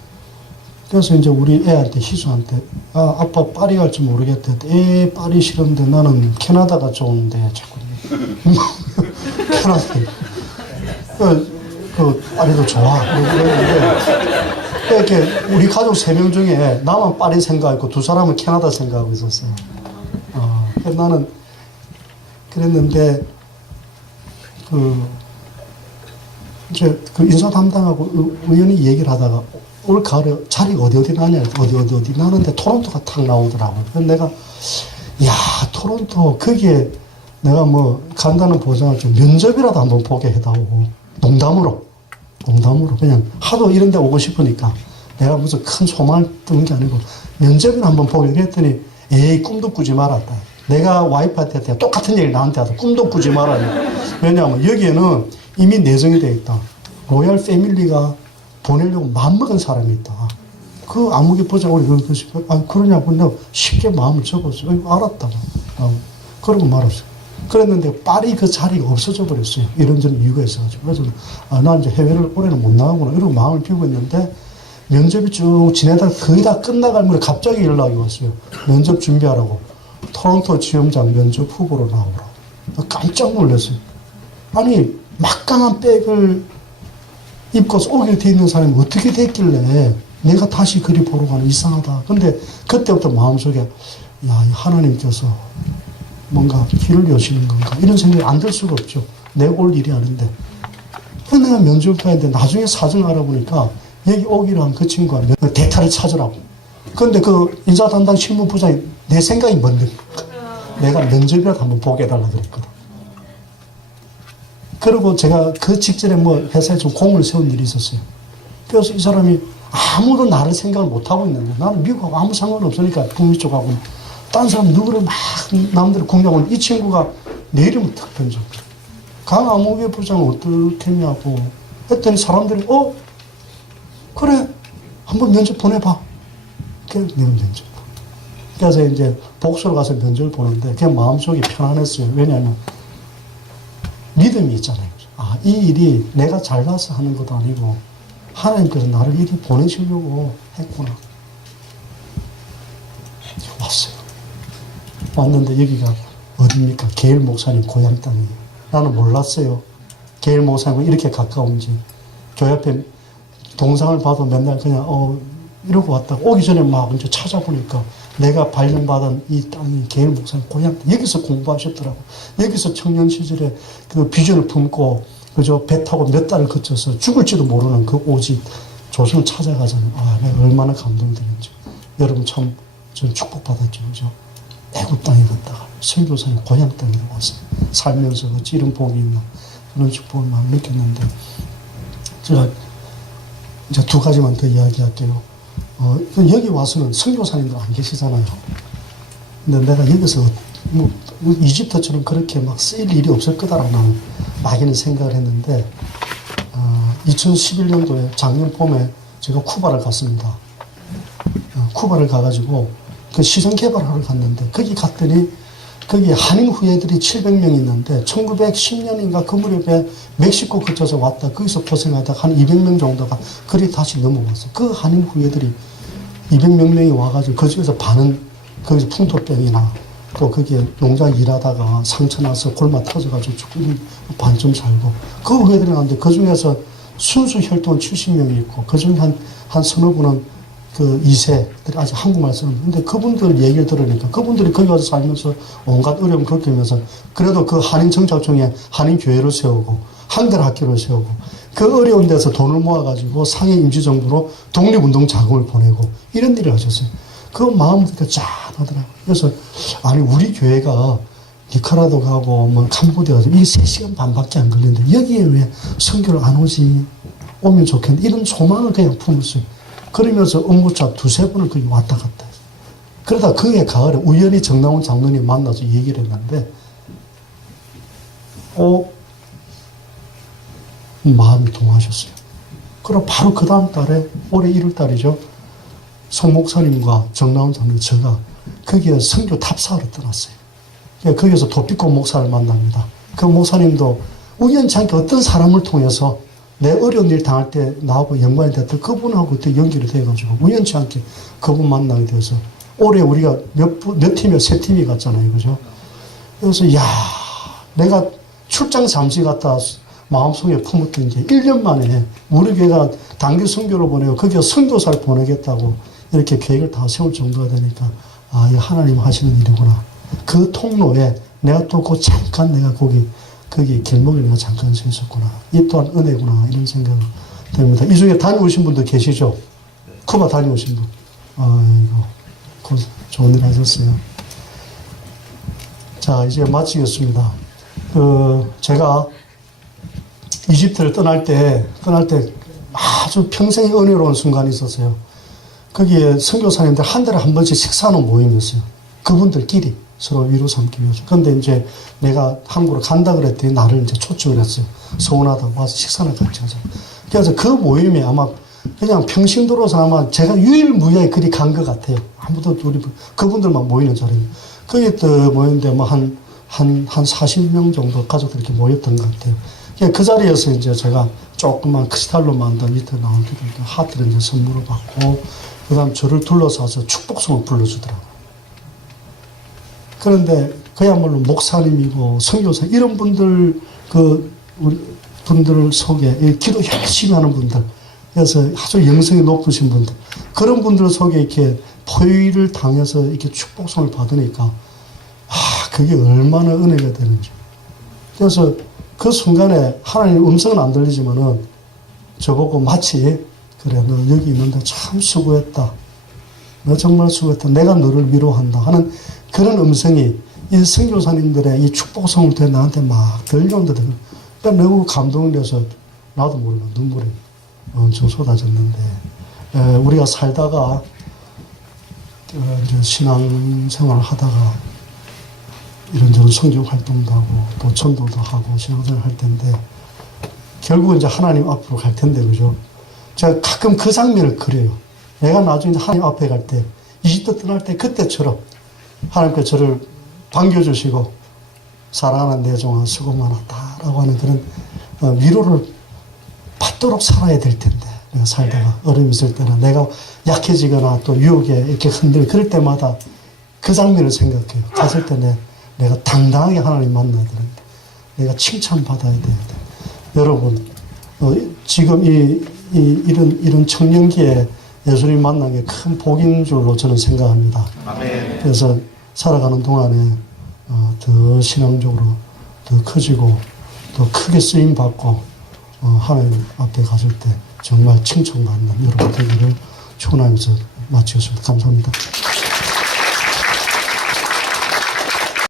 그래서 이제 우리 애한테 희수한테 아빠 파리 갈지 모르겠대. 파리 싫은데 나는 캐나다가 좋은데 자꾸 캐나다 그 파리도 좋아. 그러는데 이렇게 우리 가족 3명 중에 나만 파리 생각하고 2사람은 캐나다 생각하고 있었어요. 그래서 나는 그랬는데 이제 그 인사 담당하고 의원이 얘기를 하다가 올 가을에 자리가 어디 나냐, 어디 나는데 토론토가 탁 나오더라고요. 그래서 내가, 야, 토론토, 거기에 내가 뭐 간다는 보장을 좀 면접이라도 한번 보게 해다오고, 농담으로. 그냥 하도 이런 데 오고 싶으니까 내가 무슨 큰 소망을 뜬 게 아니고 면접이나 한번 보게 그랬더니, 에이, 꿈도 꾸지 말았다. 내가 와이프한테 똑같은 얘기를 나한테 하도 꿈도 꾸지 말아요. 왜냐하면 여기에는 이미 내정이 되어 있다. 로얄 패밀리가 보내려고 마음먹은 사람이 있다. 그 아무개 보자, 우리 그러냐고 내가 쉽게 마음을 접었어. 알았다고. 그러고 말았어. 그랬는데 파리 그 자리가 없어져 버렸어요. 이런저런 이유가 있어가지고. 그래서 나 이제 해외를 올해는 못 나가구나. 이러고 마음을 비우고 있는데 면접이 쭉 지내다가 거의 다 끝나갈 무렵에 갑자기 연락이 왔어요. 면접 준비하라고. 토론토 지점장 면접 후보로 나오라고. 깜짝 놀랐어요. 아니 막강한 백을 입고서 오게 돼 있는 사람이 어떻게 됐길래 내가 다시 그리 보러 가는 이상하다. 근데 그때부터 마음속에 야, 하나님께서 뭔가 길을 여시는 건가 이런 생각이 안 들 수가 없죠. 내가 올 일이 아닌데. 그래서 내가 면접하는데 나중에 사정 알아보니까 여기 오기로 한 그 친구가 대타를 찾으라고. 근데 그 인사 담당 실무부장이 내 생각이 뭔데 내가 면접이라도 한번 보게 해달라 그랬거든. 그리고 제가 그 직전에 뭐 회사에 좀 공을 세운 일이 있었어요. 그래서 이 사람이 아무도 나를 생각을 못하고 있는데 나는 미국하고 아무 상관없으니까 북미 쪽하고 딴 사람 누구를 막 남들을 공략하고 이 친구가 내 이름을 탁 던져. 강아무개 부장은 어떻겠냐고 했더니 사람들이 그래 한번 면접 보내봐. 그래서 내가 면접. 그래서 이제 복수로 가서 면접을 보는데 그냥 마음속이 편안했어요. 왜냐하면 믿음이 있잖아요. 아, 이 일이 내가 잘나서 하는 것도 아니고 하나님께서 나를 이리 보내시려고 했구나. 왔어요. 왔는데 여기가 어딥니까? 게일 목사님 고향 땅이에요. 나는 몰랐어요. 게일 목사님은 이렇게 가까운지. 교회 앞에 동상을 봐도 맨날 그냥 이러고 왔다가 오기 전에 막 이제 찾아보니까 내가 발령받은 이 땅이 게일 목사님 고향, 여기서 공부하셨더라고. 여기서 청년 시절에 그 비전을 품고 그저 배 타고 몇 달을 거쳐서 죽을지도 모르는 그 오직 조선을 찾아가잖아요. 아, 내가 얼마나 감동되는지. 여러분 참 저는 축복받았죠. 그죠? 애국 땅에 갔다가 선교사님 고향 땅에 와서 살면서 어찌 이런 복이 있나 그런 축복을 막 느꼈는데 제가 이제 두 가지만 더 이야기할게요. 여기 와서는 선교사님들 안 계시잖아요. 근데 내가 여기서 뭐 이집트처럼 그렇게 막 쓰일 일이 없을 거다라는 막연히 생각을 했는데 2011년도에 작년 봄에 제가 쿠바를 갔습니다. 쿠바를 가가지고 그 시설 개발하러 갔는데 거기 갔더니 거기 한인 후예들이 700명 있는데 1910년인가 그 무렵에 멕시코 거쳐서 왔다 거기서 고생하다가 한 200명 정도가 그리 다시 넘어왔어. 그 한인 후예들이 200몇 명이 와가지고 그 중에서 반은 거기서 풍토병이나 또 거기에 농장 일하다가 상처 나서 골마 터져가지고 죽고 반쯤 살고 그 후예들이 나왔는데 그 중에서 순수 혈통은 70명이 있고 그 중에 한 서너 분은 그 2세들이 아직 한국말 쓰는 근데 그분들 얘기를 들으니까 그분들이 거기 와서 살면서 온갖 어려움 겪으면서 그래도 그 한인 정착중에 한인 교회를 세우고 한글 학교를 세우고 그 어려운 데서 돈을 모아가지고 상해 임시정부로 독립운동 자금을 보내고 이런 일을 하셨어요. 그 마음이 그렇게 짠하더라고요. 그래서 아니 우리 교회가 니카라도 가고 뭐 캄보디아 가서 이게 3시간 반밖에 안 걸리는데 여기에 왜 선교를 안 오지? 오면 좋겠는데 이런 소망을 그냥 품었어요. 그러면서 응고차 2-3번을 거기 왔다 갔다 했어요. 그러다 그해 가을에 우연히 정나원 장로님 만나서 얘기를 했는데 마음이 동하셨어요. 그럼 바로 그 다음 달에 올해 1월 달이죠. 송 목사님과 정나원 장로님 제가 거기에 선교 탑사를 떠났어요. 거기서 도피코 목사를 만납니다. 그 목사님도 우연치 않게 어떤 사람을 통해서 내 어려운 일 당할 때 나하고 연관이 됐던 그분하고 또 연결이 돼가지고 우연치 않게 그분 만나게 돼서 올해 우리가 몇 팀이요? 3팀이 갔잖아요. 그죠? 그래서 야 내가 출장 잠시 갔다 마음속에 품었던 게 1년 만에 우리 교회가 단기 선교를 보내고 거기에 선교사를 보내겠다고 이렇게 계획을 다 세울 정도가 되니까 아, 이 하나님 하시는 일이구나. 그 통로에 내가 또 그 잠깐 내가 거기 길목에 내가 잠깐 서 있었구나. 이 또한 은혜구나. 이런 생각이 됩니다. 이 중에 다녀오신 분도 계시죠? 쿠바 다녀오신 분. 아이고, 좋은 일 하셨어요. 자, 이제 마치겠습니다. 제가 이집트를 떠날 때 아주 평생의 은혜로운 순간이 있었어요. 거기에 선교사님들 한 달에 한 번씩 식사하는 모임이었어요. 그분들끼리 서로 위로 삼기 위해서. 근데 이제 내가 한국으로 간다 그랬더니 나를 이제 초청을 했어요. 서운하다고 와서 식사를 같이 하자. 그래서 그 모임에 아마 그냥 평신도로서 아마 제가 유일무이하게 그리 간 것 같아요. 아무도 우리 그분들만 모이는 자리에. 거기 또 모였는데 뭐 한 40명 정도 가족들이 이렇게 모였던 것 같아요. 그 자리에서 이제 제가 조그만 크리스탈로 만든 밑에 나온 하트를 이제 선물을 받고, 그 다음 저를 둘러싸서 축복송을 불러주더라고요. 그런데 그야말로 목사님이고 선교사 이런 분들, 우리 분들 속에 기도 열심히 하는 분들, 그래서 아주 영성이 높으신 분들, 그런 분들 속에 이렇게 포위를 당해서 이렇게 축복송을 받으니까 그게 얼마나 은혜가 되는지. 그래서 그 순간에 하나님 음성은 안 들리지만은 저보고 마치, 그래 너 여기 있는데 참 수고했다, 너 정말 수고했다, 내가 너를 위로한다 하는 그런 음성이 이 선교사님들의 이 축복송을 때 나한테 막 들려온다. 그러니까 너무 감동이 돼서 나도 모르고 눈물이 엄청 쏟아졌는데, 우리가 살다가 이제 신앙생활을 하다가 이런저런 성경 활동도 하고 또 전도도 하고 신앙생활을 할 텐데, 결국은 이제 하나님 앞으로 갈 텐데, 그죠? 제가 가끔 그 장면을 그려요. 내가 나중에 하나님 앞에 갈 때, 이집트 떠날 때 그때처럼 하나님께 저를 반겨주시고, 사랑하는 내 종아 수고 많았다 라고 하는 그런 위로를 받도록 살아야 될 텐데, 내가 살다가 어려움이 있을 때나 내가 약해지거나 또 유혹에 이렇게 그럴 때마다 그 장면을 생각해요. 갔을 때 내가 당당하게 하나님 만나야 되는데, 내가 칭찬받아야 되는데. 여러분, 지금 이런 청년기에 예수님 만난 게 큰 복인 줄로 저는 생각합니다. 아멘. 그래서 살아가는 동안에 더 신앙적으로 더 커지고 더 크게 쓰임 받고 하나님 앞에 갔을 때 정말 칭찬받는 여러분 되기를 축원하면서 마치겠습니다. 감사합니다.